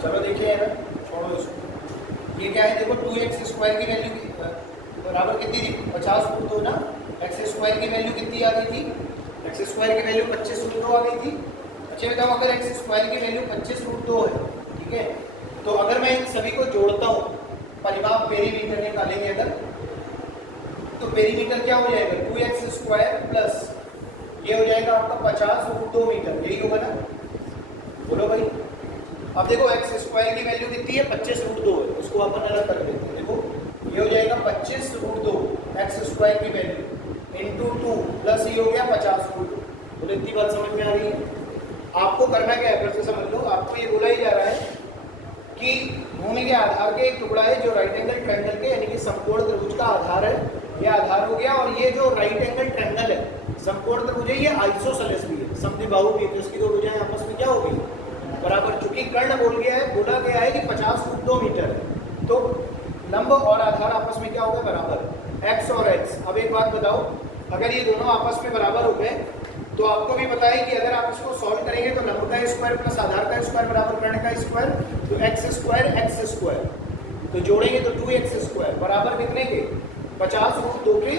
चलो देखिए है ना, छोड़ो इसको। ये क्या है, देखो 2x स्क्वायर की वैल्यू बराबर कितनी थी? 50√2 ना। x स्क्वायर की वैल्यू कितनी आ गई थी? x स्क्वायर की वैल्यू 25√2 आ गई थी। अच्छा बताओ, अगर x स्क्वायर की वैल्यू 25√2 है, ठीक है, तो अगर मैं इन सभी को जोड़ता हूँ, परिमाप पेरीमीटर निकालेंगे अगर, तो पेरीमीटर क्या हो जाएगा? 2x स्क्वायर प्लस ये हो जाएगा आपका 50√2 मीटर, यही होगा ना, बोलो भाई। अब देखो x स्क्वायर की वैल्यू कितनी है? 25√2 है, उसको अपन अलग कर देते हैं। देखो ये हो जाएगा 25√2 x स्क्वायर की वैल्यू इंटू 2 प्लस ये हो गया 50√2। बोले इतनी बात समझ में आ रही है? आपको करना क्या है, फिर से समझ लो। आपको ये बोला ही जा रहा है कि भूमि के आधार के एक टुकड़ा है जो राइट एंगल ट्रायंगल के यानी कि समकोण त्रिभुज का आधार है, ये आधार हो गया, और ये जो राइट एंगल ट्रायंगल है, समकोण त्रिभुज है, ये आइसोसेलेस भी है, समद्विबाहु भी है, तो इसकी दो भुजाएं आपस में क्या हो गई? बराबर। चूंकि कर्ण बोला गया है कि 50√2 मीटर है, तो लंब और आधार आपस में क्या हो गए? बराबर, x और x। अब एक बात बताओ, अगर ये दोनों आपस में बराबर हो गए, तो आपको भी पता है कि अगर आप इसको सॉल्व करेंगे तो लंब का स्क्वायर प्लस आधार का स्क्वायर बराबर कर्ण का स्क्वायर, तो x स्क्वायर, तो जोड़ेंगे तो 2x स्क्वायर बराबर कितने के? 50√2 के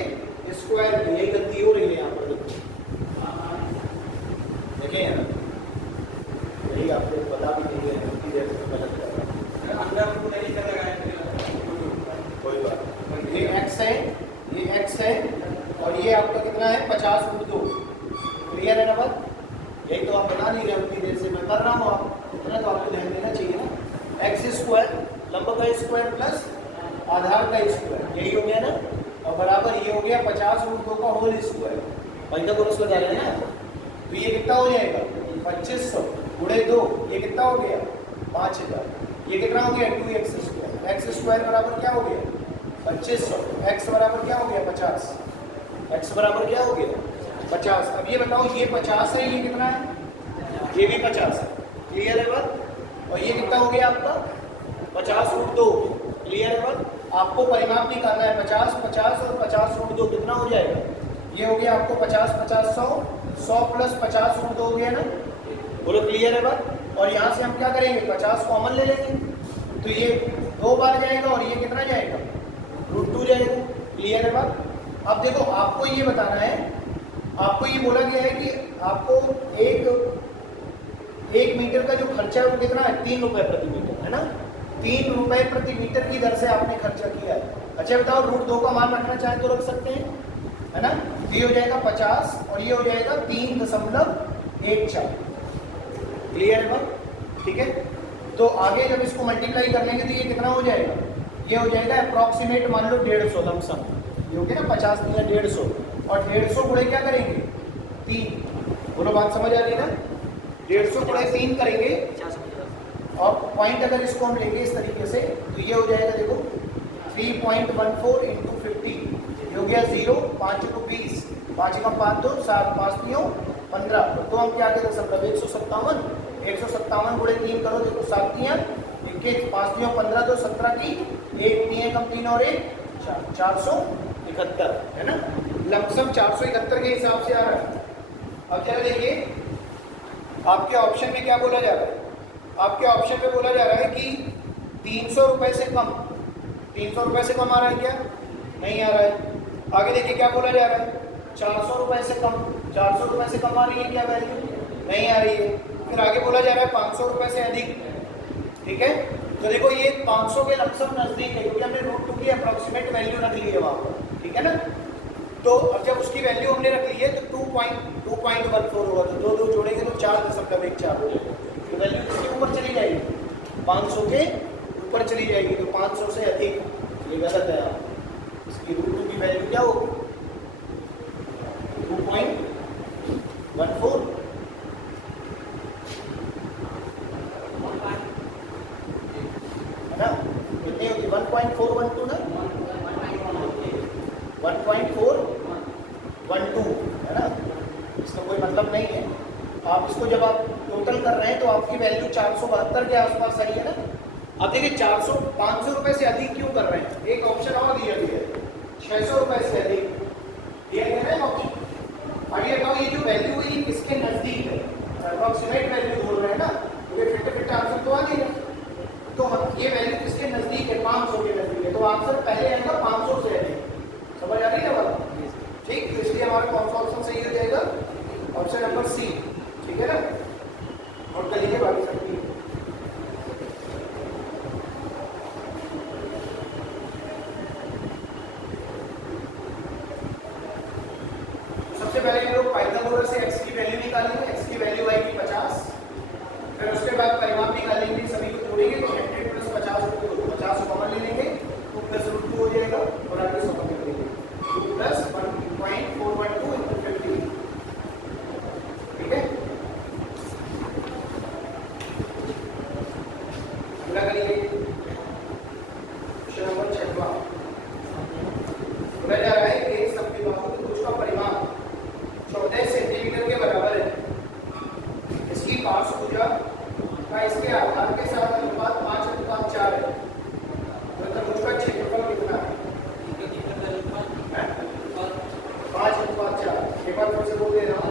स्क्वायर की। यही गलती हो रही है यहाँ पर, देखें यहाँ, यही आपको पता भी नहीं है, गलती देर से गलत कर रहा है, कोई बात। ये x है, ये x है, और ये आपका कितना है? 50√2। क्लियर है ना बात? यही तो आप बता नहीं रहे, उतनी देर से मैं कर रहा हूँ, आप इतना तो आपको ध्यान देना चाहिए ना। x स्क्वायर, लंब का स्क्वायर प्लस आधार का स्क्वायर, यही हो गया ना, और बराबर ये हो गया 50√2 का होल स्क्वायर। पंचाकोरस लगा रहे हैं ना, तो ये कितना हो जाएगा? 2500 गुणे 2, ये कितना हो गया? 5000। ये कितना हो गया? 2x square. x स्क्वायर बराबर क्या हो गया? 2500। x बराबर क्या हो गया? 50। x बराबर क्या हो गया? 50। अब ये बताओ, ये 50 है, ये कितना है? ये भी 50 है। क्लियर है बात? और ये कितना हो गया आपका? 50√2। क्लियर है बात? आपको परिमाप निकालना है, 50 50 और 50√2 कितना हो जाएगा? ये हो गया आपको 50 50 100, 100 प्लस 50√2 हो गया ना, बोलो क्लियर है बात? और यहाँ से हम क्या करेंगे? 50 कॉमन ले लेंगे, तो ये 2 बार जाएगा और ये कितना जाएगा? √2 जाएगा। क्लियर है बात? अब देखो, आपको ये बताना है, आपको ये बोला गया है कि आपको एक मीटर का जो खर्चा है वो कितना है? 3 रुपए प्रति मीटर, है ना। 3 रुपए प्रति मीटर की दर से आपने खर्चा किया है। अच्छा बताओ, √2 का मान रखना चाहे तो रख सकते हैं, है ना। ये हो जाएगा 50 और ये हो जाएगा 3.14। क्लियर है बात? ठीक है, तो आगे जब इसको मल्टीप्लाई कर लेंगे तो ये कितना हो जाएगा? ये हो जाएगा अप्रॉक्सीमेट, मान लो 150 लमसम, ये हो गया ना 50 दिया 150, और 150 गुणे क्या करेंगे? 3। बोलो बात समझ आ रही है ना? 150 गुणे 3 करेंगे और पॉइंट अगर इसको हम लेंगे इस तरीके से तो ये हो जाएगा, देखो 3.14 इंटू 50 हो गया 0, 5 को 20, 5 का 5 2 7, 5 3 15, तो हम क्या कहते दशमलव 157 गुणे 3 करो, देखो 7 3 21, 5 3 15 तो 17 की 1 3 कम 3 और 1 471 है ना, लमसम 471 के हिसाब से आ रहा है। अब क्या देखिए आपके ऑप्शन में क्या बोला जा रहा है, आपके ऑप्शन में बोला जा रहा है कि 300 रुपए से कम, 300 रुपए से कम आ रहा है क्या, नहीं आ रहा है। आगे देखिए क्या बोला जा रहा है, 400 रुपए से कम, 400 रुपए से कम आ रही है क्या वैल्यू, नहीं आ रही है। फिर आगे बोला जा रहा है 500 रुपए से अधिक, ठीक है। तो देखो ये 500 के लमसम नजदीक है क्योंकि हमने रूट 2 की अप्रोक्सीमेट वैल्यू रख ली है वहाँ पर, ठीक है ना। तो अब जब उसकी वैल्यू हमने रख ली है तो 2.14 होगा, तो 2 जोड़ेंगे तो 4.14 हो जाएगा, तो वैल्यू किसके ऊपर चली जाएगी, 500 के ऊपर चली जाएगी, तो 500 से अधिक ये गलत है। इसकी रूट 2 की वैल्यू क्या होगी, 2.14 है ना, कितनी होगी 1.412 ना, 1.412 है ना, इसका कोई मतलब नहीं है। आप इसको जब आप टोटल कर रहे हैं तो आपकी वैल्यू 472 के आसपास आई है ना। अब देखिए 500 रुपए से अधिक क्यों कर रहे हैं, एक ऑप्शन और दिया गया है 600 रुपए से अधिक दिया गया है ऑप्शन। अब ये बताओ ये जो वैल्यू है ये किसके नजदीक है, अप्रोक्सीमेट वैल्यू बोल रहे हैं ना, तो ये फिट आंसर तो आ जाएगा। तो ये वैल्यू किसके नजदीक है, 500 के नजदीक है, तो आंसर पहले आएगा 500 से अधिक। समझ आ रही है बात, ठीक। तो इसलिए हमारा कौन सा ऑप्शन सही हो जाएगा, ऑप्शन नंबर सी, ठीक है ना। और करिए बाकी सब ठीक। सबसे पहले हम लोग पाइथागोरस से x की वैल्यू निकालेंगे, x की वैल्यू आएगी 50, फिर उसके बाद परिमाप निकालेंगे, सभी को जोड़ेंगे तो 100 प्लस 50 कॉमन ले लेंगे, 2 प्लस रूट 2 हो जाएगा और आगे सब कर देंगे 2 प्लस 1.412 इंटू 50, ठीक है। पूरा करिए क्वेश्चन नंबर 6वां बोला जा रहा है कि एक समद्विबाहु त्रिभुज का परिमाप 14 सेंटीमीटर के बराबर है, इसकी पार्श्वभुजा का इसके आधार के साथ अनुपात 5:4 है, तो त्रिभुज का क्षेत्रफल कितना है, 5:4। एक बार फिर से बोल दे रहा हूँ,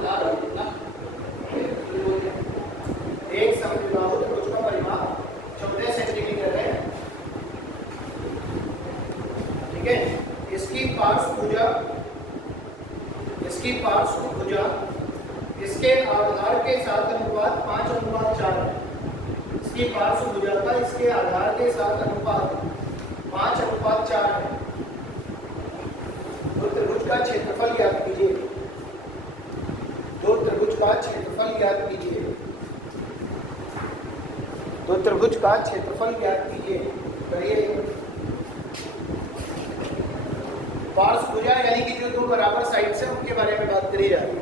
एक समद्विबाहु त्रिभुज का परिमाप 14 सेंटीमीटर है, ठीक है। इसकी पार्श्वभुजा इसके आधार के साथ अनुपात 5:4 है, इसकी पार्श्वभुजा का इसके आधार के साथ अनुपात 5:4 है। तो त्रिभुज का क्षेत्रफल ज्ञात कीजिए, तो त्रिभुज का क्षेत्रफल ज्ञात कीजिए, तो त्रिभुज का क्षेत्रफल ज्ञात कीजिए। करिए पार्श्वभुजा यानी कि जो दो बराबर साइड्स हैं उनके बारे में बात करी जा रही है।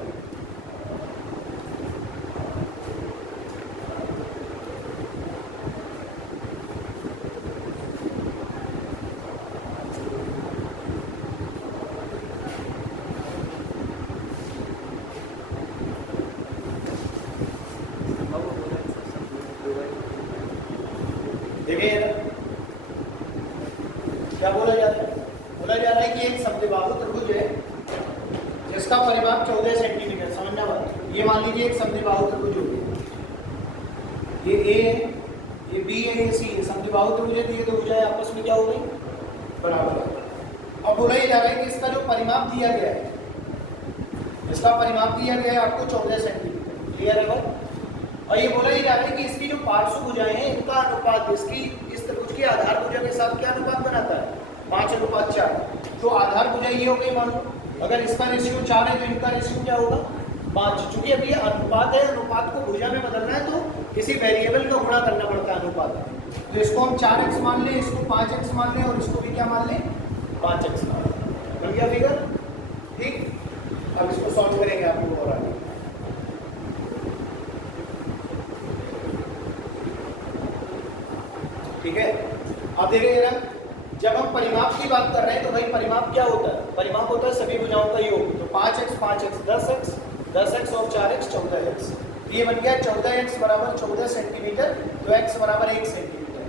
देखिए क्या बोला जा रहा है, बोला जा रहा है कि एक समद्विबाहु त्रिभुज है जिसका परिमाप 14 सेंटीमीटर, समझना बात। ये मान लीजिए एक समद्विबाहु त्रिभुज हो गया, ये ए है, ये बी है, ये सी है, समद्विबाहु त्रिभुज है, तो ये त्रिभुजाएं आपस में क्या हो गई, बराबर। अब बोला जा रहा है कि इसका जो परिमाप दिया गया है, इसका परिमाप दिया गया है आपको 14 सेंटीमीटर, क्लियर है बात। और ये बोला जा रहा है कि इसकी जो पार्श्वभुजाएं हैं इनका अनुपात इसकी इस त्रिभुज की आधार भुजा के साथ क्या अनुपात बनाता है, 5:4। तो आधार भुजा ये हो गई, मान लो अगर इसका रेशियो 4 है तो इनका रेशियो क्या होगा, 5। चूंकि अभी ये अनुपात है, अनुपात को भुजा में बदलना है तो किसी वेरिएबल का गुणा करना पड़ता है अनुपात। तो इसको हम 4x मान लें, इसको 5x मान लें और इसको भी क्या मान लें, 5x मान लें। बन गया फिगर, ठीक। अब इसको सॉल्व करेंगे आप लोग और आगे। देखिए जरा, जब हम परिमाप की बात कर रहे हैं तो भाई परिमाप क्या होता है? परिमाप होता है सभी भुजाओं का योग। तो 5x 5x 10x और 4x 14x। तो ये बन गया 14x बराबर 14 सेंटीमीटर, तो x बराबर 1 सेंटीमीटर।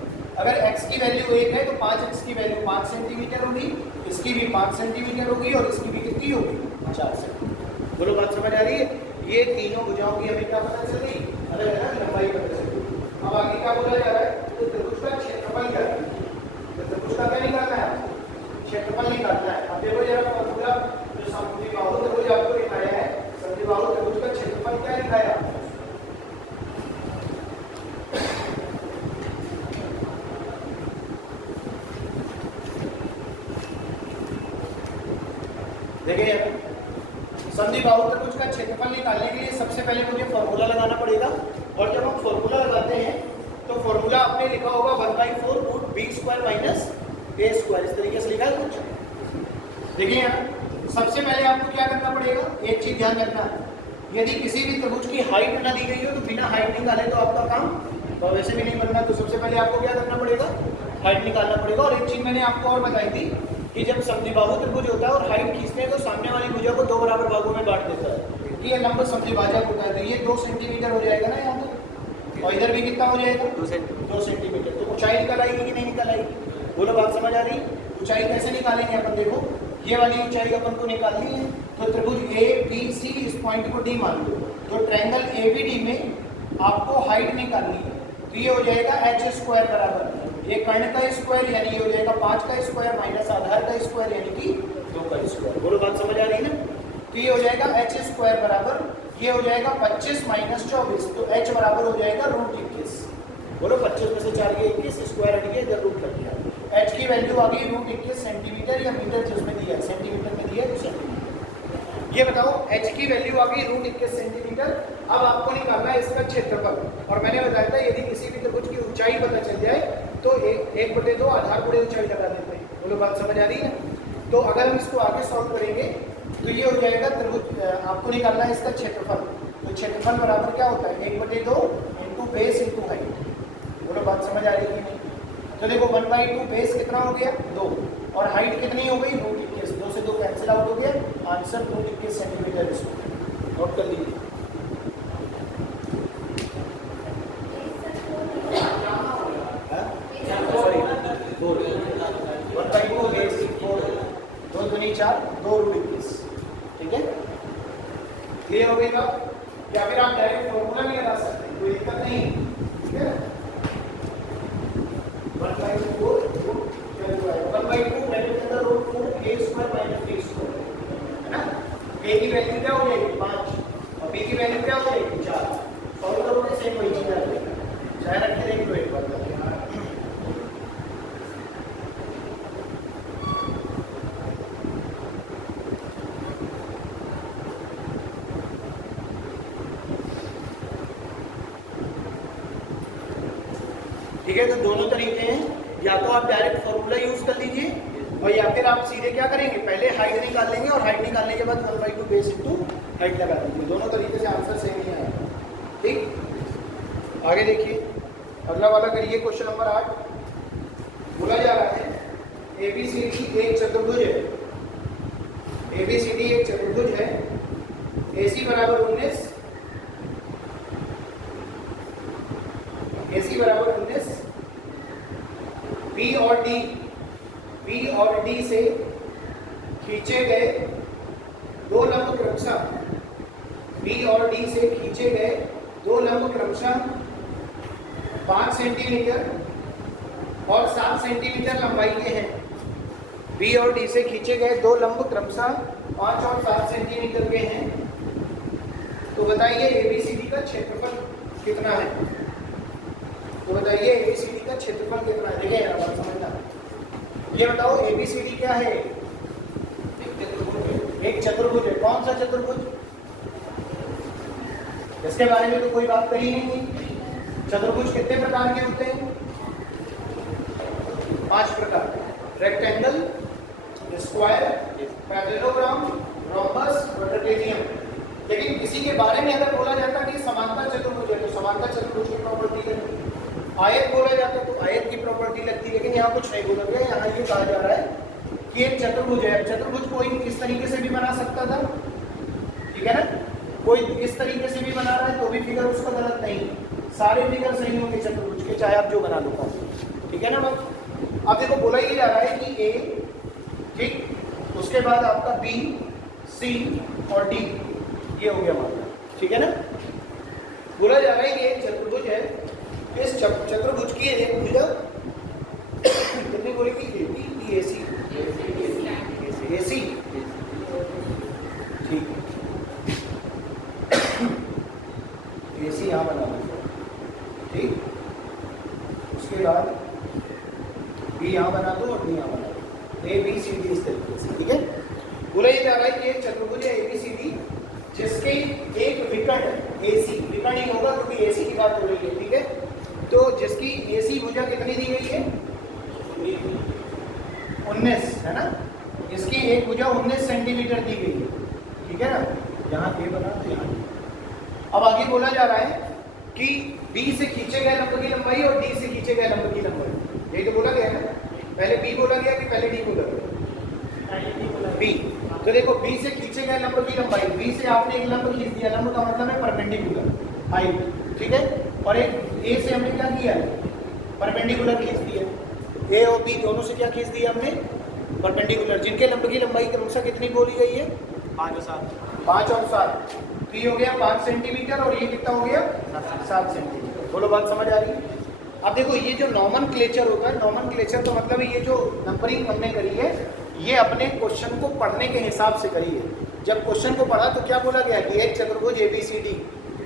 अगर x की वैल्यू 1 है तो 5x की वैल्यू 5 सेंटीमीटर होगी, इसकी भी 5 सेंटीमीटर होगी और इसकी भी कितनी होगी? 4 सेंटीमीटर। बोलो बात समझ आ रही है? ये तीनों भुजाओं की हमें क्या पता चल गई? अलग अलग लंबाई पता चल गई। अब आगे क्या बोला जा रहा है? तो त्रिभुज का क्षेत्रफल क्या है? तो त्रिभुज का क्या निकालना है? क्षेत्रफल निकालना है। अब देखो जरा फॉर्मूला जो समद्विबाहु त्रिभुज आपको दिखाया है, समद्विबाहु त्रिभुज का क्षेत्रफल क्या दिखाया? देखिए समद्विबाहु त्रिभुज का क्षेत्रफल निकालने के लिए सबसे पहले मुझे फॉर्मूला लगाना पड़ेगा, और जब हम फॉर्मूला लगाते हैं तो फॉर्मूला आपने लिखा होगा 1/4 रूट बी स्क्वायर माइनस ए स्क्वायर, इस तरीके से लिखा है कुछ। देखिए यहाँ सबसे पहले आपको क्या करना पड़ेगा, एक चीज ध्यान रखना, यदि किसी भी त्रिभुज की हाइट ना दी गई हो तो बिना हाइट निकाले तो आपका काम तो वैसे भी नहीं बनना। तो सबसे पहले आपको क्या करना पड़ेगा? हाइट निकालना पड़ेगा। और एक चीज मैंने आपको और बताई थी कि जब समद्विबाहु त्रिभुज होता है और हाइट खींचते हैं तो सामने वाली भुजा को 2 बराबर भागों में बांट देता है। ये लंब समद्विभाजक होता है। तो ये 2 सेंटीमीटर हो जाएगा ना यहाँ पर, और इधर भी कितना हो जाएगा? 2 सेंटीमीटर। तो ऊंचाई निकल आएगी कि नहीं निकल आएगी? बोलो बात समझ आ रही? ऊंचाई कैसे निकालेंगे अपन? देखो ये वाली ऊंचाई अपन को निकालनी है। तो त्रिभुज ए बी सी, इस पॉइंट को डी मान लो। तो ट्रायंगल ए बी डी में आपको हाइट निकालनी है। तो ये हो जाएगा एच स्क्वायर बराबर, ये कर्ण का स्क्वायर यानी ये हो जाएगा 5 का स्क्वायर माइनस आधार का स्क्वायर यानी कि 2 का स्क्वायर। बोलो बात समझ आ रही है ना? तो ये हो जाएगा एच स्क्वायर बराबर, ये हो जाएगा 25 माइनस 24, तो एच बराबर हो जाएगा रूट 21। बोलो 25 में से 4 के 21, स्क्वायर हट गया, इधर रूट लग गया। एच की वैल्यू आ गई रूट 21 सेंटीमीटर या मीटर, जिसमें दिया है सेंटीमीटर में दिया है तो सेंटीमीटर। ये बताओ एच की वैल्यू आ गई रूट 21 सेंटीमीटर। अब आपको निकालना है इसका क्षेत्रफल, और मैंने बताया था यदि किसी भी त्रिभुज की ऊंचाई पता चल जाए तो 1/2 आधार गुणे ऊंचाई लगा देते हैं। बोलो बात समझ आ रही है? तो अगर हम इसको आगे सॉल्व करेंगे तो ये हो जाएगा त्रिभुज, आपको निकालना है इसका क्षेत्रफल। तो क्षेत्रफल बराबर क्या होता है? 1/2 इंटू बेस इंटू हाइट। बोलो बात समझ आ रही है कि नहीं? तो देखो 1/2 बेस कितना हो गया? 2, और हाइट कितनी हो गई? रूट 21। 2 से 2 कैंसिल आउट हो गया, answer root 21 centimetre square. Note कर लीजिए। सॉरी 1/2 बेस 4, 2 दूनी 4, 2 रूट 21। ठीक है, क्लियर हो गई बात? या फिर आप डायरेक्ट फॉर्मूला भी लगा सकते हैं, कोई दिक्कत नहीं। ठीक है, 1/2 रूट 1/2 वैल्यू के अंदर root 4 a square minus b square है ना। a की वैल्यू क्या हो जाएगी? 5, और b की वैल्यू क्या हो जाएगी? 4। सॉल्व करोगे सेम वही चीज आ जाएगी। चाहे रख के देख लो एक बार। ठीक है, तो दोनों तरीके हैं, या तो आप डायरेक्ट फॉर्मूला यूज कर लीजिए, और या फिर आप सीधे क्या करेंगे, पहले हाइट निकाल लेंगे और हाइट निकालने के बाद 1/2 बेस इंटू हाइट लगा देंगे। दोनों तरीके से आंसर सेम ही आएगा। ठीक, आगे देखिए अगला वाला करिए। क्वेश्चन नंबर 8 बोला जा रहा है ABCD एक चतुर्भुज है। ABCD एक चतुर्भुज है। AC बराबर 19, AC बराबर 19, B और D से खींचे गए दो लंब क्रमशः, B और D से खींचे गए दो लंब क्रमशः 5 सेंटीमीटर और 7 सेंटीमीटर लंबाई के हैं। B और D से खींचे गए दो लंब क्रमशः 5 और 7 सेंटीमीटर के हैं। तो बताइए ABCD का क्षेत्रफल कितना है? तो बताइए ABCD का क्षेत्रफल कितना है? देखिए यार बात समझना, ये बताओ ABCD क्या है? एक चतुर्भुज है। कौन सा चतुर्भुज? इसके बारे में तो कोई बात करी नहीं। चतुर्भुज कितने प्रकार के होते हैं? 5 प्रकार, rectangle, square, parallelogram, rhombus, trapezium. लेकिन किसी के बारे में अगर बोला जाता कि समांतर चतुर्भुज है तो समांतर चतुर्भुज की प्रॉपर्टी लगती, आयत बोला जाता तो आयत की प्रॉपर्टी लगती, लेकिन यहाँ कुछ क्षय गुणक है। यहाँ ये कहा जा रहा है कि एक चतुर्भुज है। चतुर्भुज कोई किस तरीके से भी बना सकता था, ठीक है ना, कोई किस तरीके से भी बना रहा है तो भी फिगर उसका गलत नहीं, सारे फिगर सही होंगे चतुर्भुज के, चाहे आप जो बना लो, ठीक है ना बात। अब देखो बोला ये जा रहा है कि ए, ठीक, उसके बाद आपका बी, सी और डी, ये हो गया मामला, ठीक है ना। बोला जा रहा है कि एक चतुर्भुज है, इस चतुर्भुज की एक भुजा कितनी बोलेगी, ए सी, ठीक, ए सी यहाँ बना दो, ठीक, उसके बाद बी यहाँ बना दो और डी यहाँ बना दो, ए बी सी डी इस तरीके से, ठीक है। बोला ये जा रहा है कि एक चतुर्भुज है ए बी सी डी जिसके एक विकर्ण ए सी, विकर्ण ही होगा क्योंकि ए सी की बात हो रही है, ठीक है। तो जिसकी ए सी भुजा कितनी दी गई है, 19 है ना, इसकी एक भुजा 19 सेंटीमीटर दी गई है, ठीक है ना। यहाँ ए बना तो यहाँ, अब आगे बोला जा रहा है कि बी से खींचे गए लंब की लंबाई और डी से खींचे गए लंब की लंबाई, यही तो बोला गया है ना। पहले बी बोला गया कि पहले डी बोला गया, बी। तो देखो बी से खींचे गए लंब की लंबाई, बी से आपने एक लंब खींच दिया, लंब का मतलब है परपेंडिकुलर हाइट, ठीक है, और एक ए से हमने क्या किया, परपेंडिकुलर खींच दिया, ए और बी दोनों से क्या खींच दिया हमने, परपेंडिकुलर, जिनके लंब की लंबाई क्रमशः कितनी बोली गई है, 5 और 7, तो ये हो गया 5 सेंटीमीटर और ये कितना हो गया 7 सेंटीमीटर। बोलो बात समझ आ रही है। अब देखो ये जो नॉमेनक्लेचर होता है, नॉमेनक्लेचर तो मतलब ये जो नंबरिंग हमने करी है ये अपने क्वेश्चन को पढ़ने के हिसाब से करी है। जब क्वेश्चन को पढ़ा तो क्या बोला गया कि एक चतुर्भुज ABCD,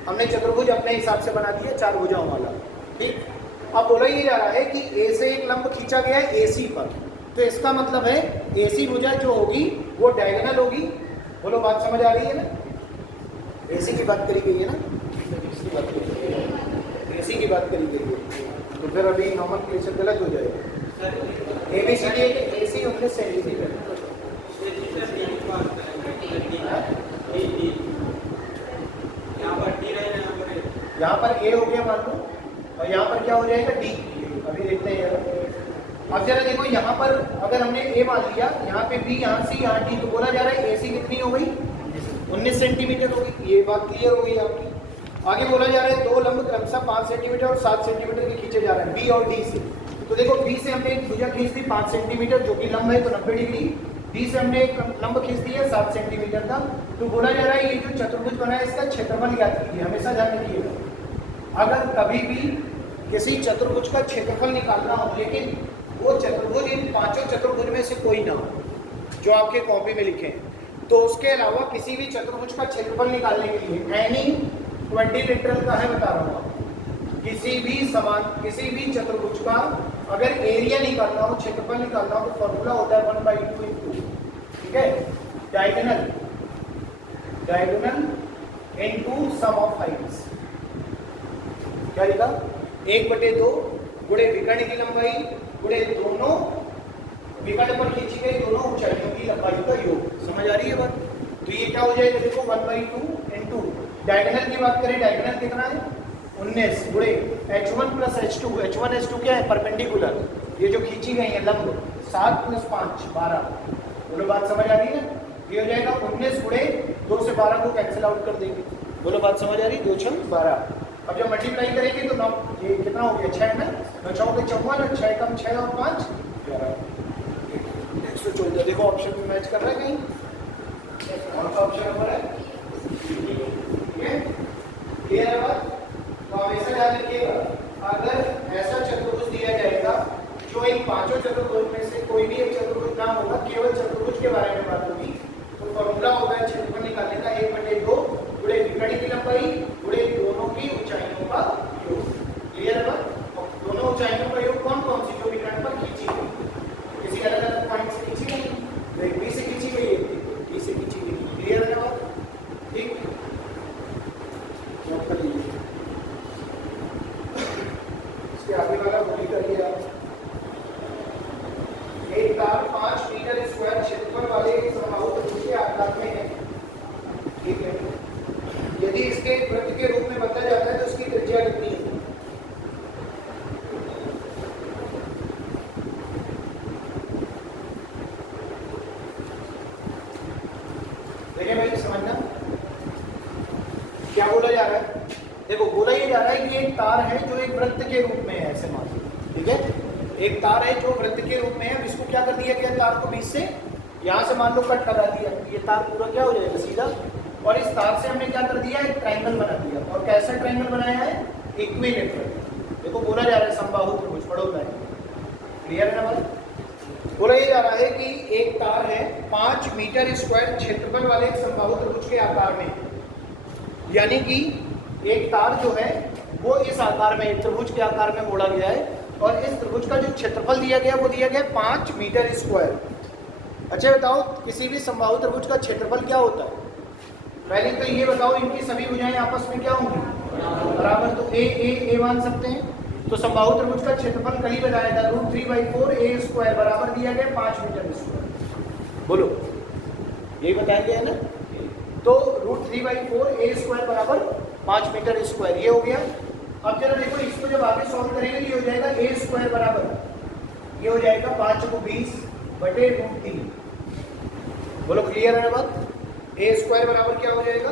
हमने चतुर्भुज अपने हिसाब से बना दिया 4 भुजाओं वाला, ठीक। अब बोला ये जा रहा है कि ए से एक लंब खींचा गया है AC पर, तो इसका मतलब है AC भुजा जो होगी वो डायगोनल होगी। बोलो बात समझ आ रही है ना, AC की बात करी गई है ना, AC की बात करी गई है, तो फिर अभी नॉमेनक्लेचर गलत हो जाएगा। ABCD एक AC 19 सेंटीमीटर, यहाँ पर A हो गया मान लो और यहाँ पर क्या हो जाएगा D, अभी देखते हैं। अब जरा देखो यहाँ पर अगर हमने A मान लिया, यहाँ पे B, यहाँ C, यहाँ D, तो बोला जा रहा है AC कितनी हो गई 19 सेंटीमीटर होगी, ये बात क्लियर हो गई आपकी। आगे बोला जा रहा है दो लंब क्रमशः 5 सेंटीमीटर और 7 सेंटीमीटर के खींचे जा रहे हैं B और D से। तो देखो B से हमने एक भुजा खींच दी 5 सेंटीमीटर जो कि लंब है तो 90 डिग्री, D से हमने एक लंब खींच दी है 7 सेंटीमीटर का। तो बोला जा रहा है ये जो चतुर्भुज बना है इसका क्षेत्रफल ज्ञात कीजिए, हमेशा ध्यान रखिएगा। अगर कभी भी किसी चतुर्भुज का क्षेत्रफल निकालना हो, लेकिन वो चतुर्भुज इन 5 चतुर्भुज में से कोई ना हो जो आपके कॉपी में लिखे हैं, तो उसके अलावा किसी भी चतुर्भुज का क्षेत्रफल निकालने के लिए एनी 20 लिटरल का है बता रहा हूँ आपको, किसी भी चतुर्भुज का अगर एरिया निकालना हो, क्षेत्रफल निकालना हो, तो फॉर्मूला होता है 1/2 इंटू, ठीक है, diagonal into sum of heights. क्या लिखा, 1/2 गुणे विकर्ण की लंबाई गुणे दोनों विकर्ण पर खींची गई दोनों ऊंचाइयों की लंबाई का योग। समझ आ रही है बात। तो ये क्या हो जाएगा, देखो 1/2 इंटू डायगोनल की बात करें, डायगोनल कितना है 19 गुणे H1 plus H2, H1 H2 क्या है परपेंडिकुलर, ये जो खींची गई है लंब, 7 + 5 12। बोलो बात समझ आ रही है। ये हो जाएगा 19 गुणे 2 से 12 को कैंसिल आउट कर देंगे। बोलो बात समझ आ रही, 2 × 12। अब जब मल्टीप्लाई करेंगे तो 9, ये कितना हो गया 6 में 9 × 4 = 54 और 6 × 6 और 5 11, 114। देखो ऑप्शन में मैच कर रहा है कहीं, कौन सा ऑप्शन नंबर है, क्लियर है बात। तो हमेशा ध्यान रखिएगा, अगर ऐसा चतुर्भुज दिया जाएगा जो इन 5 चतुर्भुज में से कोई भी एक चतुर्भुज नाम होगा, केवल चतुर्भुज के बारे में बात होगी, तो फॉर्मूला होगा क्षेत्रफल निकालने का 1/2 गुणे विकर्ण की लंबाई गुणे दोनों की ऊंचाइयों का योग। क्लियर है बात। दोनों ऊंचाइयों का योग कौन कौन सी, जो विकर्ण पर खींची गई, किसी अलग अलग पॉइंट से खींची गई, एक बी से खींची गई, एक बी से खींची गई। क्लियर है बात। समझना क्या बोला जा रहा है। देखो बोला ये जा रहा है कि एक तार है जो एक वृत्त के रूप में है, ऐसे मान लो, ठीक है। एक तार है जो वृत्त के रूप में है, इसको क्या कर दिया गया, तार को बीच से यहाँ से मान लो कट लगा दिया, ये तार पूरा क्या हो जाएगा सीधा, और इस तार से हमने क्या कर दिया, एक ट्रायंगल बना दिया। और कैसा ट्रायंगल बनाया है, इक्विलेटरल। देखो बोला जा रहा है समबाहु त्रिभुज, पढ़ो है, क्लियर है ना बात। बोला ये जा रहा है कि एक तार है 5 मीटर स्क्वायर क्षेत्रफल वाले एक समबाहु त्रिभुज के आकार में, यानी कि एक तार जो है वो इस आकार में, त्रिभुज के आकार में मोड़ा गया है, और इस त्रिभुज का जो क्षेत्रफल दिया गया वो दिया गया 5 मीटर स्क्वायर। अच्छा बताओ किसी भी समबाहु त्रिभुज का क्षेत्रफल क्या होता है, पहले तो ये बताओ इनकी सभी भुजाएं आपस में क्या होंगी, बराबर। तो ए मान सकते हैं, तो समबाहु त्रिभुज का क्षेत्रफल कल ही बताया था, √3/4 a स्क्वायर बराबर दिया गया 5 मीटर स्क्वायर। बोलो यही बताया गया है ना, तो √3/4 a स्क्वायर बराबर 5 मीटर स्क्वायर, ये हो गया। अब जरा देखो इसको जब आगे सॉल्व करेंगे ये हो जाएगा a स्क्वायर बराबर, ये हो जाएगा 5 को 20/√3। बोलो क्लियर है ना बात। a स्क्वायर बराबर क्या हो जाएगा,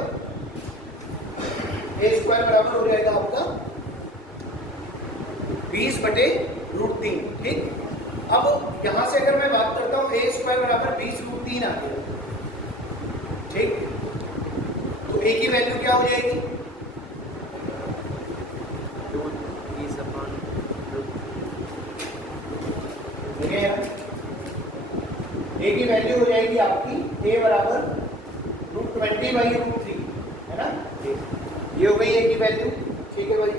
a स्क्वायर बराबर हो जाएगा आपका 20/√3, ठीक। अब यहां से अगर मैं बात करता हूं a स्क्वायर बराबर 20√3 आ गया, ठीक। तो a की वैल्यू क्या हो जाएगी, a की वैल्यू हो जाएगी आपकी a बराबर √20/√3, है ना, ये हो गई a की वैल्यू, ठीक है भाई।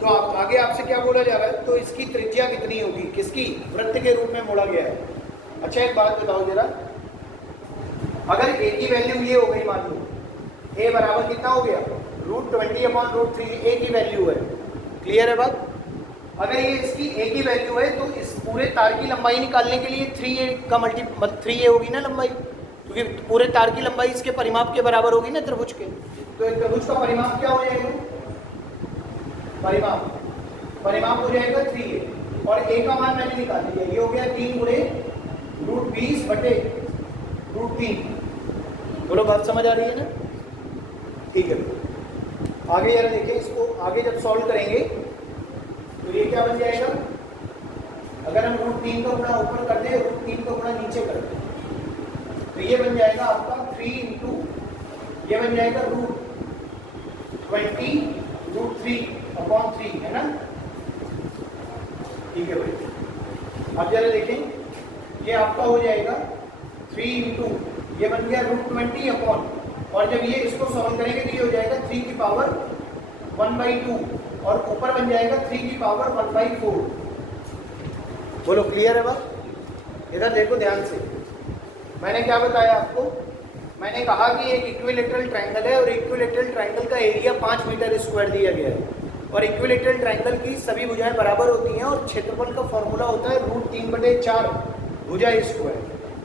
तो आप आगे आपसे क्या बोला जा रहा है, तो इसकी त्रिज्या कितनी होगी, किसकी, वृत्त के रूप में मोड़ा गया है। अच्छा एक बात बताओ जरा, अगर a की वैल्यू ये हो गई, मान लो a बराबर कितना हो गया, √20/√3 a की वैल्यू है, क्लियर है बात। अगर ये इसकी a की वैल्यू है तो इस पूरे तार की लंबाई निकालने के लिए 3a का 3a होगी ना लंबाई, क्योंकि पूरे तार की लंबाई इसके परिमाप के बराबर होगी ना त्रिभुज के। तो एक त्रिभुज का परिमाप क्या हो जाएगा, परिमाप हो जाएगा 3a, और a का मान मैंने निकाल दिया, ये हो गया 3 गुणे √20/√3। बोलो बात समझ आ रही है ना, ठीक है। आगे यार देखिए, इसको आगे जब सॉल्व करेंगे तो ये क्या बन जाएगा, अगर हम √3 का गुणा ऊपर कर दे, √3 का गुणा नीचे कर दे, तो ये बन जाएगा आपका 3 इंटू, ये बन जाएगा √20√3/3, है ना, ठीक है भाई। अब जरा देखें, ये आपका हो जाएगा 3 इंटू, ये बन गया √20 और जब ये इसको सॉल्व करेंगे तो ये हो जाएगा 3 की पावर 1/2, और ऊपर बन जाएगा 3 की पावर 1/4। बोलो क्लियर है बात। इधर देखो ध्यान से, मैंने क्या बताया आपको, मैंने कहा कि एक इक्विलेटरल ट्रायंगल है, और इक्विलेटरल ट्रायंगल का एरिया 5 मीटर स्क्वायर दिया गया है, और इक्विलेटरल ट्रायंगल की सभी भुजाएं बराबर होती हैं, और क्षेत्रफल का फॉर्मूला होता है √3/4 भुजा स्क्वायर।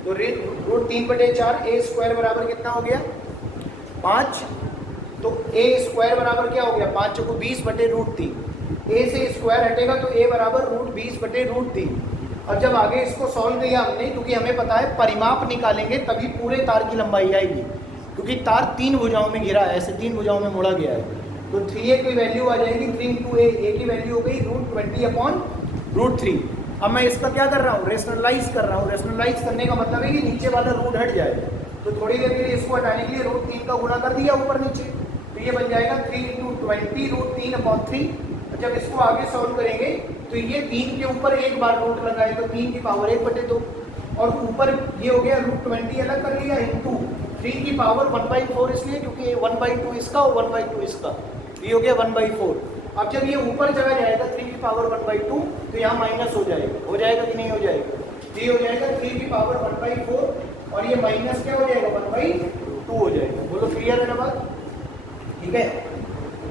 तो √3/4 a स्क्वायर बराबर कितना हो गया, 5। तो a स्क्वायर बराबर क्या हो गया, 5 को 20/√3, a से स्क्वायर हटेगा तो a बराबर √20/√3। अब जब आगे इसको सॉल्व किया हमने, क्योंकि हमें पता है परिमाप निकालेंगे तभी पूरे तार की लंबाई आएगी, क्योंकि तार 3 भुजाओं में घिरा है, ऐसे 3 भुजाओं में मोड़ा गया है। तो 3a की वैल्यू आ जाएगी 3 इंटू a की वैल्यू हो गई √20/√3। अब मैं इसका क्या कर रहा हूँ, रेशनलाइज कर रहा हूँ। रेशनलाइज करने का मतलब है कि नीचे वाला रूट हट जाए, तो थोड़ी देर के लिए इसको हटाने के लिए √3 का गुणा कर दिया ऊपर नीचे, तो ये बन जाएगा 3 इंटू 20 √3/3। जब इसको आगे सॉल्व करेंगे तो ये 3 के ऊपर एक बार रूट लगाए तो 3 की पावर 1/2, और ऊपर ये हो गया √20 अलग कर लिया इंटू 3 की पावर 1/4, इसलिए क्योंकि 1/2 इसका और 1/2 इसका, ये हो गया 1/4। अब जब ये ऊपर चला जाएगा 3 की पावर 1/2 तो यहाँ माइनस हो जाएगा कि नहीं हो जाएगा, ये हो जाएगा 3 की पावर 1/4, और ये माइनस क्या हो जाएगा 1/2 हो जाएगा। बोलो क्लियर है ना बात, ठीक है।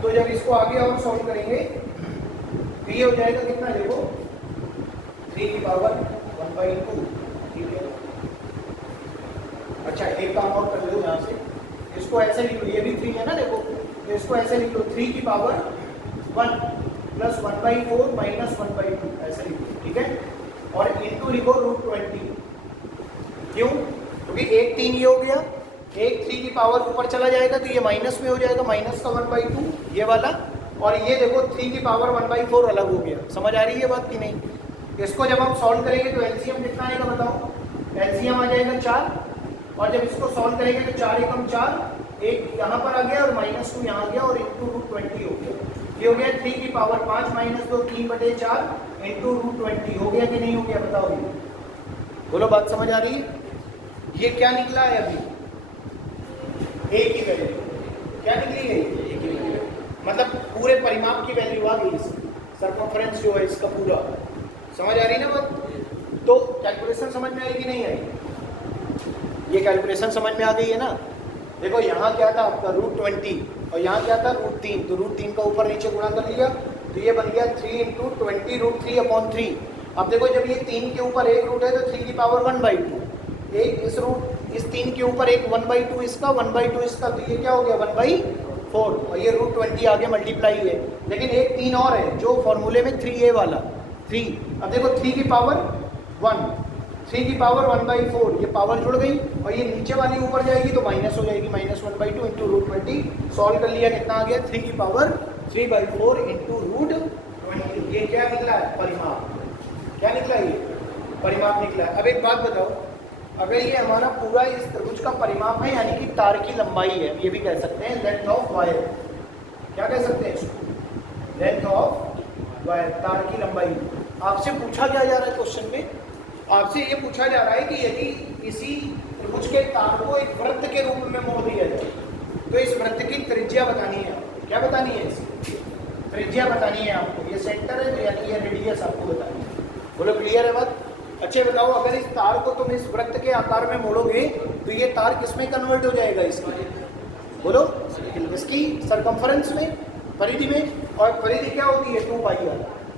तो जब इसको आगे और सॉल्व करेंगे तो ये हो जाएगा कितना, देखो 3 की पावर 1/2, ठीक है। अच्छा एक काम और कर लो, यहाँ से इसको ऐसे लिख लो, ये भी 3 है ना, देखो तो इसको ऐसे लिख लो 3 की पावर 1 प्लस 1/4 माइनस 1/2, ऐसे लिख लो, ठीक है। और इंटू लिखो √20, क्यों, क्योंकि 1 3 ये हो गया, एक 3 की पावर ऊपर चला जाएगा तो ये माइनस में हो जाएगा, माइनस का 1/2 ये वाला, और ये देखो 3 की पावर 1/4 अलग हो गया। समझ आ रही है बात कि नहीं? इसको जब हम सॉल्व करेंगे तो एलसीएम कितना आएगा बताओ? एलसीएम आ जाएगा 4, और जब इसको सॉल्व करेंगे तो 4 एकम 4, एक यहाँ पर आ गया और -2 यहाँ आ गया और इंटू √20 हो गया। ये हो गया 3 की पावर 5 - 2 3/4 इंटू √20 हो गया कि नहीं हो गया बताओ? ये बोलो, बात समझ आ रही है? ये क्या निकला है अभी? एक ही वैल्यू क्या निकली है? एक ही वैल्यू, मतलब पूरे परिमाप की वैल्यू आ गई, सर्कमफ्रेंस जो है इसका पूरा। समझ आ रही ना बात? तो कैलकुलेशन समझ में आई कि नहीं आई? ये कैलकुलेशन समझ में आ गई है ना? देखो यहाँ क्या था आपका √20 और यहाँ क्या था √3, तो √3 का ऊपर नीचे गुणा कर लिया तो ये बन गया 3 × 20 √3/3। अब देखो जब ये 3 के ऊपर एक रूट है तो 3 की पावर 1/2, एक इस 3 के ऊपर एक 1/2 इसका 1/2 इसका, तो ये क्या हो गया 1/4, और ये √20 आगे मल्टीप्लाई है। लेकिन एक 3 और है जो फॉर्मूले में 3a वाला 3। अब देखो 3 की पावर 1, 3 की पावर 1/4, ये पावर जुड़ गई और ये नीचे वाली ऊपर जाएगी तो माइनस हो जाएगी, -1/2 इंटू √20। सॉल्व कर लिया, कितना आ गया 3 की पावर 3/4 इंटू √20। ये क्या निकला है? परिमाप। क्या निकला? ये परिमाप निकला है। अब एक बात बताओ, अगर ये हमारा पूरा इस त्रिभुज का परिमाप है, यानी कि तार की लंबाई है, ये भी कह सकते हैं लेंथ ऑफ वायर, क्या कह सकते हैं इसको? लेंथ ऑफ वायर, तार की लंबाई। आपसे पूछा क्या जा रहा है क्वेश्चन में? आपसे ये पूछा जा रहा है कि यदि इसी त्रिभुज के तार को एक वृत्त के रूप में मोड़ दिया जाए तो इस वृत्त की त्रिज्या बतानी है आपको। क्या बतानी है? इसकी त्रिज्या बतानी है आपको। ये सेंटर है यानी ये रेडियस आपको बतानी है। बोलो, क्लियर है बात? अच्छे बताओ, अगर इस तार को तुम इस वृत्त के आकार में मोड़ोगे तो ये तार किस में कन्वर्ट हो जाएगा? इसकी बोलो, इसकी सरकमफ्रेंस में, परिधि में। और परिधि क्या होती है? 2πr।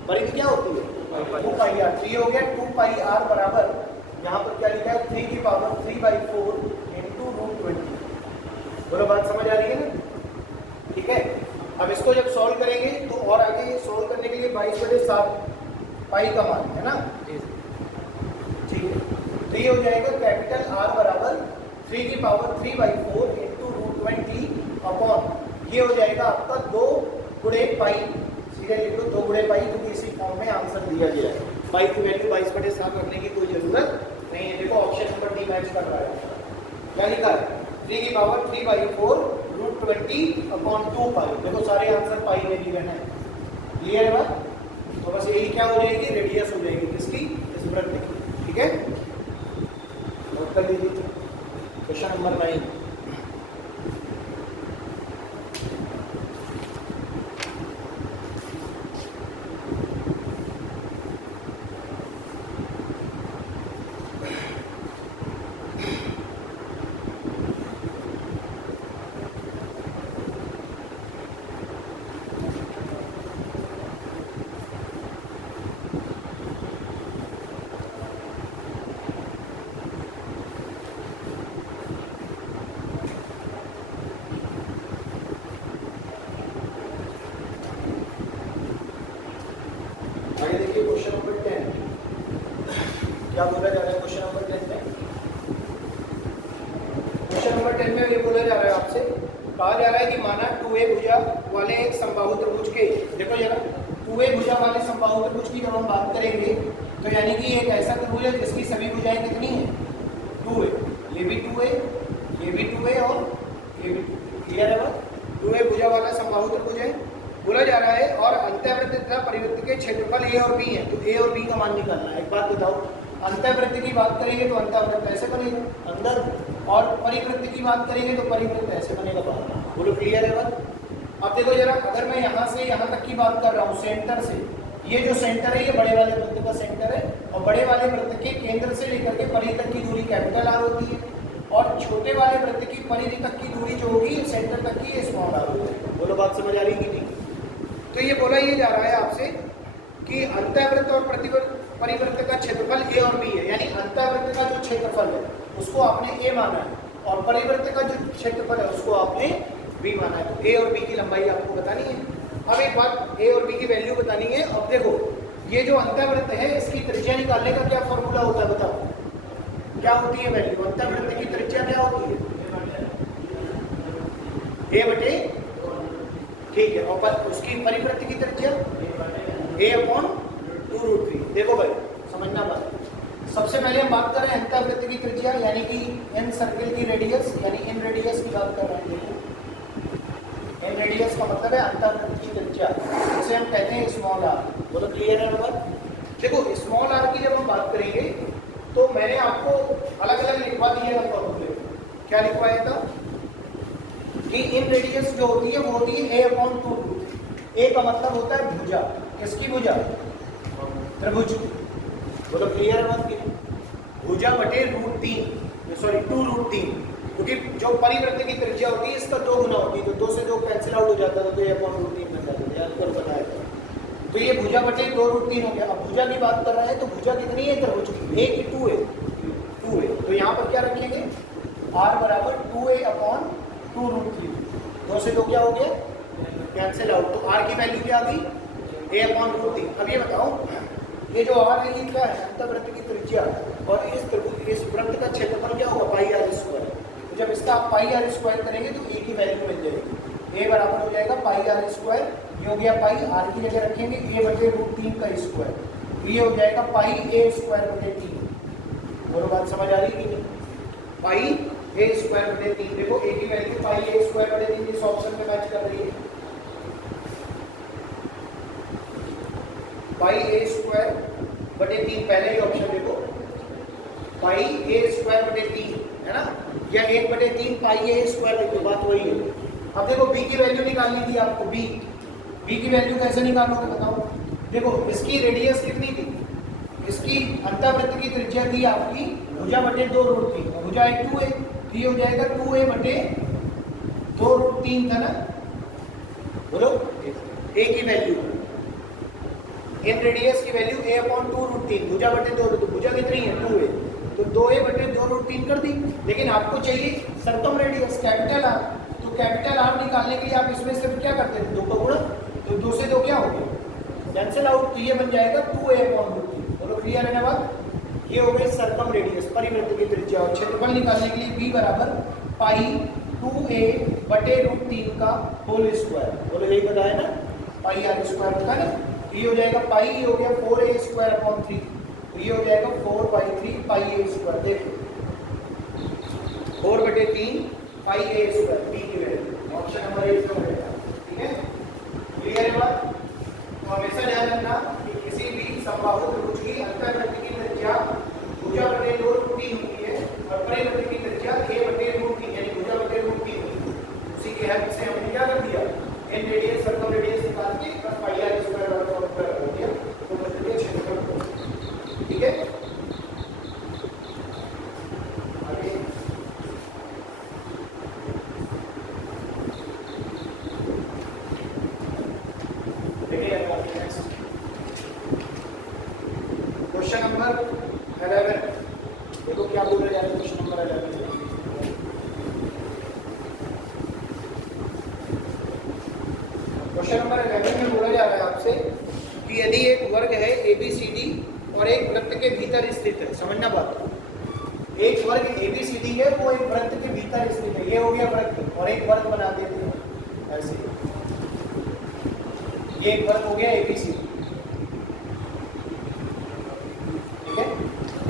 परिधि क्या होती है? 2πr। तो ये हो गया 2πr बराबर, यहाँ पर क्या लिखा है 3 की पावर 3/4 इंटू √20। बोलो, बात समझ आ रही है ना? ठीक है। अब इसको जब सॉल्व करेंगे तो और आगे सॉल्व करने के लिए 22/7 पाई का मान है ना? ठीक है। तो ये हो जाएगा कैपिटल R बराबर 3 की पावर 3/4 इंटू √20 अपॉन, ये हो जाएगा आपका 2 गुणे पाई। सीधे लिख लो 2 गुणे पाई, क्योंकि इसी फॉर्म में आंसर दिया गया है। पाई की वैल्यू 22/7 रखने की कोई जरूरत नहीं है। देखो ऑप्शन नंबर डी मैच कर रहा है। क्या लिखा है? 3 की पावर 3/4 √20 अपॉन 2 पाई। देखो सारे आंसर पाई में दिए हैं। क्लियर है बात? तो बस यही क्या हो जाएगी? रेडियस हो जाएगी किसकी? इस वृत्त की। ठीक है, नोट कर लीजिए। Question number 9। क्या बोला जा रहा है क्वेश्चन नंबर 10 में? क्वेश्चन नंबर 10 में ये बोला जा रहा है आपसे, कहा जा रहा है कि माना 2a भुजा वाले एक समबाहु त्रिभुज के, देखो जरा 2a भुजा वाले समबाहु त्रिभुज की जब हम बात करेंगे तो यानी कि एक ऐसा त्रिभुज है जिसकी सभी भुजाएं कितनी है? 2a। ये भी 2a, ये भी 2a और ये भी 2a। क्लियर है बात? 2a भुजा वाला समबाहु त्रिभुज है बोला जा रहा है, और अंतःवृत्त तथा परिवृत्त के क्षेत्रफल a और b है। तो a और b का मान निकालना है। एक बात बताओ, अंतःवृत्त की बात करेंगे तो अंतःवृत्त ऐसे बनेगा अंदर, और परिवृत्त की बात करेंगे तो परिवृत्त ऐसे बनेगा बाहर। बोलो, क्लियर है बात? अब देखो जरा, अगर मैं यहाँ से यहाँ तक की बात कर रहा हूँ सेंटर से, ये जो सेंटर है ये बड़े वाले वृत्त का सेंटर है, और बड़े वाले वृत्त के केंद्र से लेकर के परिधि तक की दूरी कैपिटल R होती है, और छोटे वाले वृत्त की परिधि तक की दूरी जो होगी सेंटर तक की स्मॉल r होती है। बोलो, बात समझ आ रही कि नहीं? तो ये बोला ये जा रहा है आपसे कि अंतःवृत्त और परिवृत्त का क्षेत्रफल a और b है, यानी अंतःवृत्त का जो क्षेत्रफल है उसको आपने a माना है, और परिवृत्त का जो क्षेत्रफल है उसको आपने b माना है। तो a और b की लंबाई आपको बतानी है। अब एक बात, a और b की वैल्यू बतानी है। अब देखो, ये जो अंतःवृत्त है इसकी त्रिज्या निकालने का क्या फॉर्मूला होता है बताओ? क्या होती है वैल्यू? अंतःवृत्त की त्रिज्या क्या होती है? ए बटे, ठीक है, और उसकी परिवृत्त की त्रिज्या a अपॉन 2√3। देखो भाई समझना बात, सबसे पहले हम बात कर रहे हैं अंतःवृत्त की त्रिज्या, यानी कि इन सर्किल की रेडियस, यानी इन रेडियस की बात कर रहे हैं। देखो इन रेडियस का मतलब है अंतःवृत्त की त्रिज्या, जिसे हम कहते हैं स्मॉल आर। बोलो क्लियर है ना बात? देखो स्मॉल आर की जब हम बात करेंगे तो मैंने आपको अलग अलग लिखवा दिए हैं फॉर्मूले। क्या लिखवाया था कि इन रेडियस जो होती है वो होती है a अपॉन 2। ए का मतलब होता है भुजा। किसकी भुजा? त्रिभुज की। बोलो क्लियर है बात की? भुजा बटे √3, सॉरी 2√3, क्योंकि जो परिवृत्त की त्रिज्या होती है इसका 2 गुना होती है, तो 2 से 2 कैंसिल आउट हो जाता है, तो a अपॉन √3 बन जाता है। याद करो बताया तो ये भुजा बटे 2√3 हो गया। अब भुजा की बात कर रहे हैं तो भुजा कितनी है त्रिभुज की? a की 2 है, 2 है, तो यहाँ पर क्या रखेंगे? r बराबर 2a अपॉन 2√3। 2 से 2 क्या हो गया? कैंसिल आउट, तो r की वैल्यू क्या आ गई? a upon √3। अब ये बताओ ये जो r है ये क्या है? अंतःवृत्त की त्रिज्या, और इस वृत्त का क्षेत्रफल क्या होगा? पाई r स्क्वायर। तो जब इसका आप पाई r स्क्वायर करेंगे तो a की वैल्यू मिल जाएगी। a बराबर हो जाएगा पाई r स्क्वायर, ये हो गया पाई, r की जगह रखेंगे a बटे √3 का स्क्वायर, तो ये हो जाएगा पाई a स्क्वायर बटे 3। बोलो बात समझ आ रही है कि नहीं? पाई a स्क्वायर बटे 3। देखो a की वैल्यू पाई a स्क्वायर बटे 3 इस ऑप्शन में मैच कर रही है। पाई a स्क्वायर बटे 3 पहले ही ऑप्शन देखो, पाई a स्क्वायर बटे 3 है ना, या 1/3 पाई a स्क्वायर, देखो बात वही है। अब देखो b की वैल्यू निकालनी थी आपको। b की वैल्यू कैसे निकालोगे बताओ? देखो इसकी रेडियस कितनी थी? इसकी अंतःवृत्त की त्रिज्या थी आपकी भुजा बटे 2√3, भुजा 2 है, तो ये हो जाएगा 2a बटे 2√3 था ना। बोलो a की वैल्यू, इन रेडियस की वैल्यू a अपॉन 2√3, भुजा बटे 2, तो भुजा कितनी है? 2 है, तो 2a बटे 2√3 कर दी। लेकिन आपको चाहिए सर्कम रेडियस कैपिटल आर, तो कैपिटल आर निकालने के लिए आप इसमें सिर्फ क्या करते हैं? 2 का गुणा, तो 2 से 2 क्या हो गया? कैंसिल आउट, तो ये बन जाएगा 2a अपॉन √3। बोलो क्लियर है ना बात? ये हो गई सर्कम रेडियस, परिवृत्त की त्रिज्या। और क्षेत्रफल निकालने के लिए b बराबर पाई 2a बटे √3 का होल स्क्वायर। बोलो यही बताया ना, पाई r स्क्वायर होता है ना, ये हो जाएगा पाई, ये हो गया 4a स्क्वायर अपॉन 3, तो ये हो जाएगा 4/3 पाई a स्क्वायर। देखो 4/3 पाई a स्क्वायर, b की वैल्यू ऑप्शन नंबर 1 में मिलेगा। ठीक है, क्लियर है बात? तो हमेशा ध्यान रखना कि किसी भी समबाहु त्रिभुज की अंतःवृत्त की त्रिज्या भुजा बटे 2√3 होती है, और परिवृत्त की त्रिज्या a बटे √3 यानी भुजा बटे √3 होती है। उसी के हेल्प से हमने क्या कर दिया? इन रेडियस सर्कम रेडियस निकाल के बस पाई r स्क्वायर बराबर कर दिया, तो बच गया क्षेत्रफल। ठीक है, आगे देखिए क्वेश्चन नंबर 11। देखो क्या बोला जा रहा है क्वेश्चन नंबर 11 में। क्वेश्चन नंबर 11 में बोला जा रहा है आपसे कि यदि एक वर्ग है ABCD और एक वृत्त के भीतर स्थित है। समझना बात, एक वर्ग ABCD है, वो एक वृत्त के भीतर स्थित है। ये हो गया वृत्त, और एक वर्ग बना देते हैं ऐसे, ये एक वर्ग हो गया ABCD। ठीक है,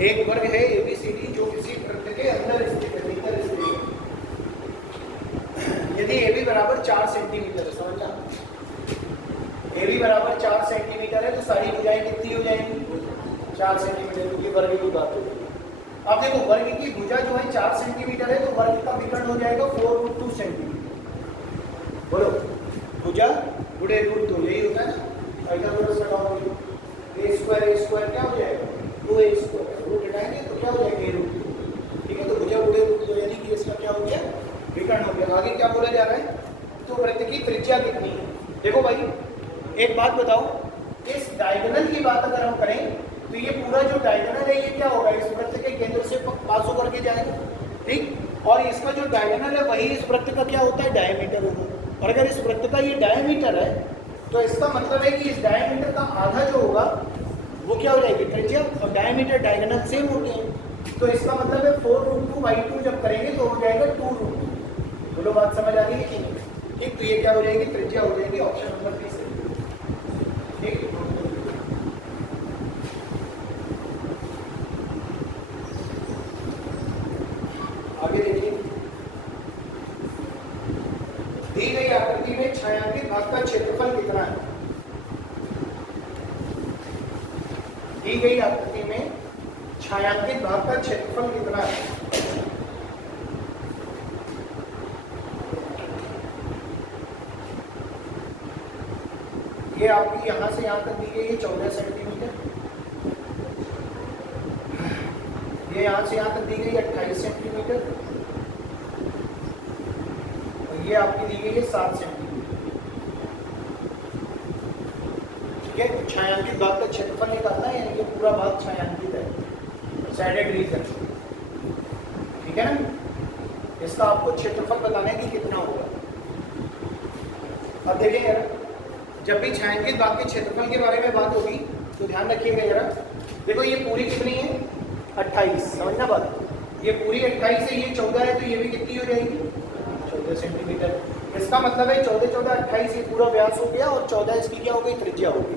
एक वर्ग है ABCD जो किसी वृत्त के अंदर स्थित है, भीतर स्थित है। यदि AB बराबर 4 सेंटीमीटर है, समझना AB बराबर 4 सेंटीमीटर है, तो सारी भुजाएं कितनी हो जाएंगी? 4 सेंटीमीटर, क्योंकि वर्ग की बात होगी। अब देखो वर्ग की भुजा जो है 4 सेंटीमीटर है, तो वर्ग का विकर्ण हो जाएगा 4√2 सेंटीमीटर। बोलो भुजा गुणे √2, यही होता है ना, पाइथागोरस लगाओगे a स्क्वायर क्या हो जाएगा? 2a स्क्वायर, रूट हटाएंगे तो क्या हो जाएगा? √2। ठीक है, तो भुजा गुणे √2 यानी कि इसका क्या हो गया? विकर्ण हो गया। आगे क्या बोला जा रहा है? तो वृत्त की त्रिज्या कितनी है? देखो भाई एक बात बताओ, इस डायगोनल की बात अगर हम करें तो ये पूरा जो डायगोनल है ये क्या होगा? इस वृत्त के केंद्र से पास होकर के जाएगा। ठीक, और इसका जो डायगोनल है वही इस वृत्त का क्या होता है? डायमीटर होगा। और अगर इस वृत्त का ये डायमीटर है तो इसका मतलब है कि इस डायमीटर का आधा जो होगा वो क्या हो जाएगी? त्रिज्या, और डायमीटर डायगोनल सेम होते हैं, तो इसका मतलब है 4√2/2 जब करेंगे तो हो जाएगा 2√2। बोलो बात समझ आ रही है कि नहीं? ठीक, तो ये क्या हो जाएगी, त्रिज्या हो जाएगी ऑप्शन नंबर बी से। ठीक, आगे देखिए, दी गई आकृति में छायांकित भाग का क्षेत्रफल कितना है। दी गई आकृति में छायांकित भाग का क्षेत्रफल कितना है। ये आपकी यहां से यहां तक दी गई है 14 सेंटीमीटर, ये यहां से यहां तक दी गई है 28 सेंटीमीटर, और ये आपकी दी गई है 7 सेंटीमीटर। ठीक है, छायांकित भाग का क्षेत्रफल निकालना है, यानी कि पूरा भाग छायांकित है, सैडेड रीजन। ठीक है ना, इसका आपको क्षेत्रफल बताना है कि कितना होगा। अब देखिए यार, जब भी छायांकित भाग के क्षेत्रफल के बारे में बात होगी तो ध्यान रखिएगा जरा। देखो ये पूरी कितनी है, 28, समझना बात, ये पूरी 28 है, ये 14 है, तो ये भी कितनी हो जाएगी, 14 सेंटीमीटर। इसका मतलब है 14 14 28 ये पूरा व्यास हो गया, और 14 इसकी क्या हो गई, त्रिज्या हो गई।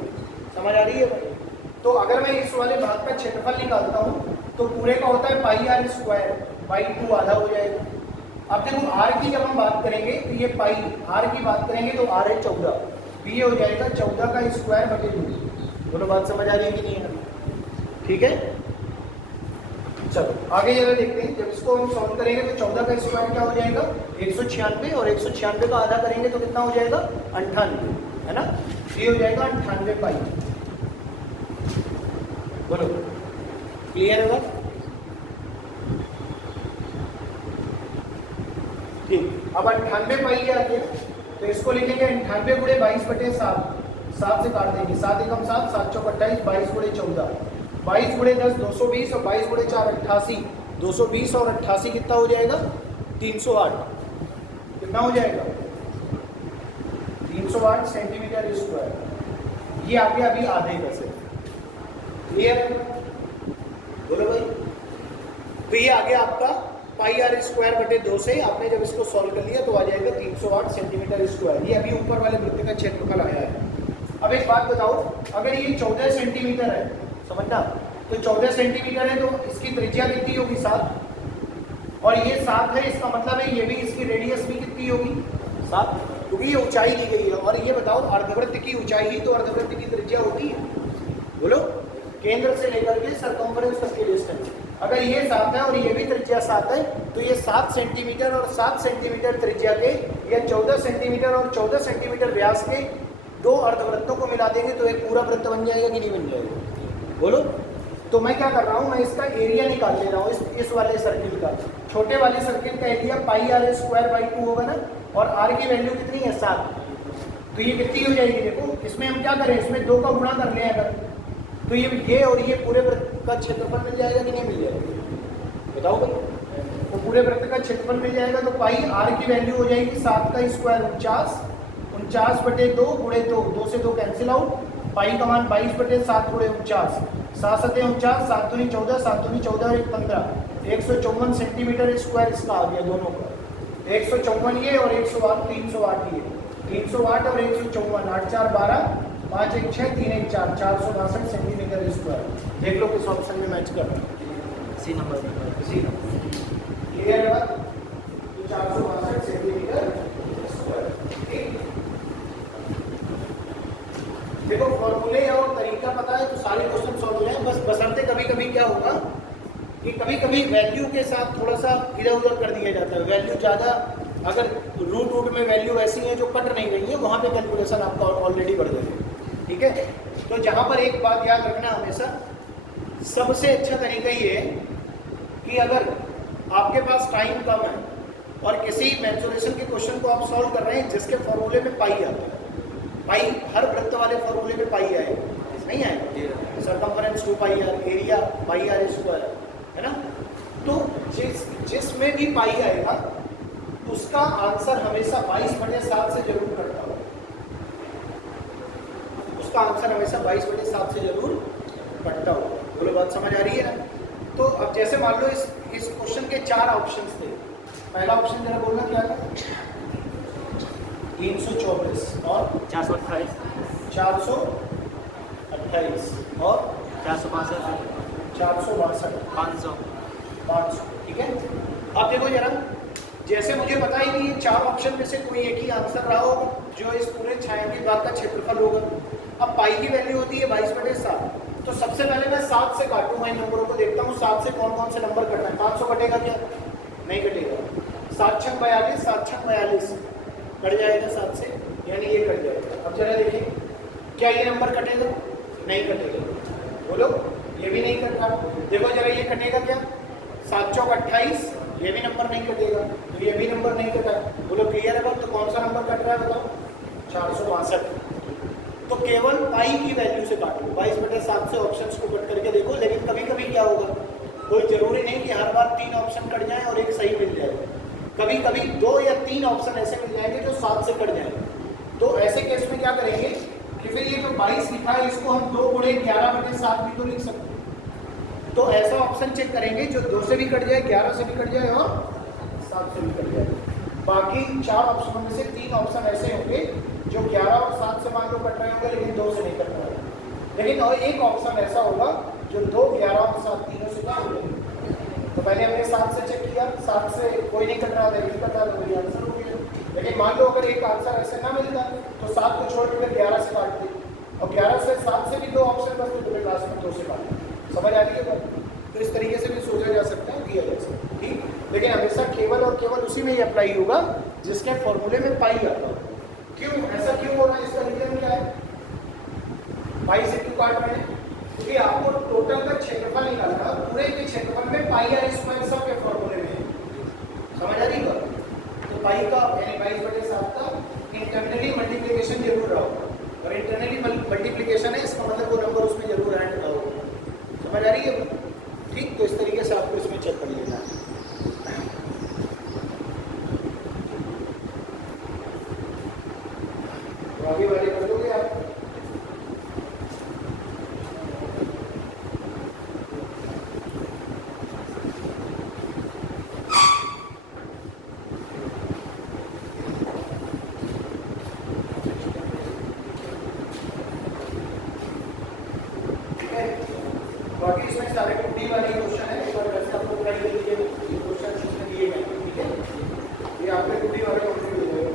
समझ आ रही है भाई। तो अगर मैं इस वाले भाग का क्षेत्रफल निकालता हूँ तो पूरे का होता है पाई आर स्क्वायर बाई 2 आधा हो जाएगा। अब देखो आर की जब हम बात करेंगे तो ये पाई आर की बात करेंगे तो आर है 14, तो ये हो जाएगा 14 का स्क्वायर बटे 2। दोनों बात समझ आ रही है कि नहीं है, ठीक है। चलो आगे जरा देखते हैं, जब इसको हम सॉल्व करेंगे तो 14 का स्क्वायर क्या हो जाएगा, 196, और 196 का आधा करेंगे तो कितना हो जाएगा, 98, है ना। ये हो जाएगा 98 पाई। बोलो क्लियर है बात, ठीक। अब 98 पाई क्या आती है, तो इसको लिखेंगे 98 गुणे 22 बटे 7, 7 से काट देंगे, 7 एकम 7, 7 चौक 28, 22 गुणे 14, 22 गुणे 10 220, और 22 गुणे 4 88, 220 और 88 कितना हो जाएगा, 308। कितना हो जाएगा, 308 सेंटीमीटर स्क्वायर। ये आगे अभी आधे का से क्लियर है, बोलो भाई। तो ये आगे आपका पाई आर स्क्वायर बटे 2 से आपने जब इसको सॉल्व कर लिया तो आ जाएगा 308 सेंटीमीटर स्क्वायर। ये अभी ऊपर वाले वृत्त का क्षेत्रफल आया है। अब एक बात बताओ, अगर ये 14 सेंटीमीटर है, समझना, तो 14 सेंटीमीटर है तो इसकी त्रिज्या कितनी होगी, 7, और ये 7 है, इसका मतलब है ये भी, इसकी रेडियस भी कितनी होगी, 7, क्योंकि ये ऊंचाई दी गई है। और ये बताओ अर्धवृत्त की ऊंचाई ही तो अर्धवृत्त की त्रिज्या होती है, बोलो, केंद्र से लेकर के सरकमफ्रेंस तक की डिस्टेंस। अगर ये 7 है और ये भी त्रिज्या 7 है, तो ये 7 सेंटीमीटर और 7 सेंटीमीटर त्रिज्या के, या 14 सेंटीमीटर और 14 सेंटीमीटर व्यास के 2 अर्धवृत्तों को मिला देंगे तो एक पूरा वृत्त बन जाएगा कि नहीं बन जाएगा, बोलो। तो मैं क्या कर रहा हूँ, मैं इसका एरिया निकाल ले रहा हूँ, इस वाले सर्किल का, छोटे वाले सर्किल का area pi r square by 2 होगा ना, और आर की वैल्यू कितनी है, 7, तो ये कितनी हो जाएगी, देखो इसमें हम क्या करें, इसमें 2 का गुणा कर लें अगर, तो ये और ये पूरे वृत्त का क्षेत्रफल मिल जाएगा कि नहीं मिल जाएगा, बताओ भाई। तो पूरे वृत्त का क्षेत्रफल मिल जाएगा, तो पाई आर की वैल्यू हो जाएगी 7 का स्क्वायर 49, 49 बटे 2 गुणे 2, 2 से 2 कैंसिल आउट, पाई का मान 22 बटे 7 गुणे 49, 7 सते 49, 7 दूनी 14, 7 दूनी 14 और 1 15, 154 सेंटीमीटर स्क्वायर इसका आ गया दोनों का, 154 ये और 108 308 ये, 308 और 154, 8 4 12, 5 1 6 3 1 4, 462 सेंटीमीटर स्क्वायर। देख लो किस ऑप्शन में मैच कर रहा है, इसी नंबर पर, इसी नंबर, क्लियर है बात, 462 सेंटीमीटर स्क्वायर। ठीक, देखो फॉर्मूले और तरीका पता है तो सारे क्वेश्चन सॉल्व हो जाए, बस बशर्ते कभी कभी क्या होगा कि कभी कभी वैल्यू के साथ थोड़ा सा इधर उधर कर दिया जाता है, वैल्यू ज़्यादा, अगर रूट में वैल्यू ऐसी है जो कट नहीं रही है, वहाँ पे कैलकुलेशन आपका ऑलरेडी बढ़ जाएगा, ठीक है। तो जहाँ पर एक बात याद रखना हमेशा, सबसे अच्छा तरीका ये है कि अगर आपके पास टाइम कम है और किसी मेंसुरेशन के क्वेश्चन को आप सॉल्व कर रहे हैं जिसके फॉर्मूले में पाई आता है, पाई हर वृत्त वाले फॉर्मूले में पाई आएगा, नहीं आएगा, circumference 2 pi r, area pi r square, है ना। तो जिसमें भी पाई आएगा उसका आंसर हमेशा 22/7 से जरूर कटता होगा, उसका आंसर हमेशा 22/7 से जरूर कटता होगा, बोलो बात समझ आ रही है ना। तो अब जैसे मान लो इस क्वेश्चन के 4 ऑप्शंस थे, पहला ऑप्शन जरा बोलना क्या था, 324 और 428, 428 और 462, 462, 500। 500, ठीक है। अब देखो जरा, जैसे मुझे पता ही नहीं, 4 ऑप्शन में से कोई एक ही आंसर रहा हो जो इस पूरे छायांकित भाग का क्षेत्रफल होगा। अब पाई की वैल्यू होती है 22/7। तो सबसे पहले मैं 7 से काटूंगा इन नंबरों को, देखता हूँ 7 से कौन कौन से नंबर कट रहे हैं। 500 कटेगा क्या? नहीं कटेगा। 7 छंग 42, 7 छंग 42 कट जाएगा 7 से, यानी ये कट जाएगा। अब जरा देखिए, क्या ये नंबर कटेगा? नहीं कटेगा। बोलो, ये भी नहीं कट रहा। देखो जरा, ये कटेगा क्या? 7 चौक 28, ये भी नंबर नहीं कटेगा, तो ये भी नंबर नहीं कटा। बोलो क्लियर है बात? तो कौन सा नंबर कट रहा है बताओ? 462। तो केवल पाई की वैल्यू से काटो, 22/7 से ऑप्शंस को कट करके देखो। लेकिन कभी कभी क्या होगा, कोई जरूरी नहीं कि हर बार 3 ऑप्शन कट जाए और एक सही मिल जाए। कभी कभी 2 या 3 ऑप्शन ऐसे मिल जाएंगे जो 7 से कट जाएंगे। तो ऐसे केस में क्या करेंगे कि फिर ये जो 22 लिखा है इसको हम 2 × 11/7 भी तो लिख सकते हैं। तो ऐसा ऑप्शन चेक करेंगे जो 2 से भी कट जाए, 11 से भी कट जाए और 7 से भी कट जाए। बाकी 4 ऑप्शनों में से 3 ऑप्शन ऐसे होंगे जो 11 और 7 से मान लो कट रहे होंगे, लेकिन 2 से नहीं कट रहे होंगे। लेकिन और एक ऑप्शन ऐसा होगा जो 2, 11 और 7 तीनों से क्या हो जाएगा। तो पहले हमने 7 से चेक किया, 7 से कोई नहीं कट रहा था, नहीं कट रहा तो वही आंसर हो गया। लेकिन मान लो अगर एक आंसर ऐसे ना मिलता तो 7 को छोड़ के 11 से काट दी, और 11 से 7 से भी 2 ऑप्शन बचते तो लास्ट में 2 से काट। समझ आ रही है बात? तो इस तरीके से भी सोचा जा सकता है, किया जा सकता है, ठीक। लेकिन हमेशा केवल और केवल उसी में ही अप्लाई होगा जिसके फॉर्मूले में पाई आता हो। क्यों ऐसा क्यों हो रहा है? इसका रीजन क्या है? पाई से क्यों काट रहे हैं? क्योंकि आपको टोटल का क्षेत्रफल निकालना, पूरे के क्षेत्रफल में पाई r स्क्वायर सब के फॉर्मूले में है। समझ आ रही है? तो पाई का यानी 22/7 का इंटरनली मल्टीप्लिकेशन जरूर रहा होगा, और इंटरनली मल्टीप्लिकेशन है इसका मतलब वो नंबर उसमें जरूर ऐड रहा होगा। समझ आ रही है? ठीक। तो इस तरीके से आपको इसमें चेक कर लेना है। तो आगे वाले कर दोगे आप? बाकी इसमें सारे टूटी वाले क्वेश्चन है, एक बार वैसे आपको ट्राई कर लीजिए। ये क्वेश्चन इसमें दिए गए हैं, ठीक है। ये आपके टूटी वाले कंप्लीट हो जाएगा।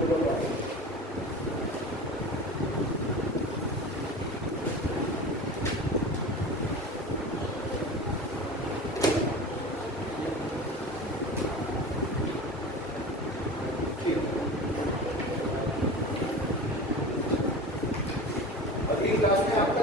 अगली क्लास में आपका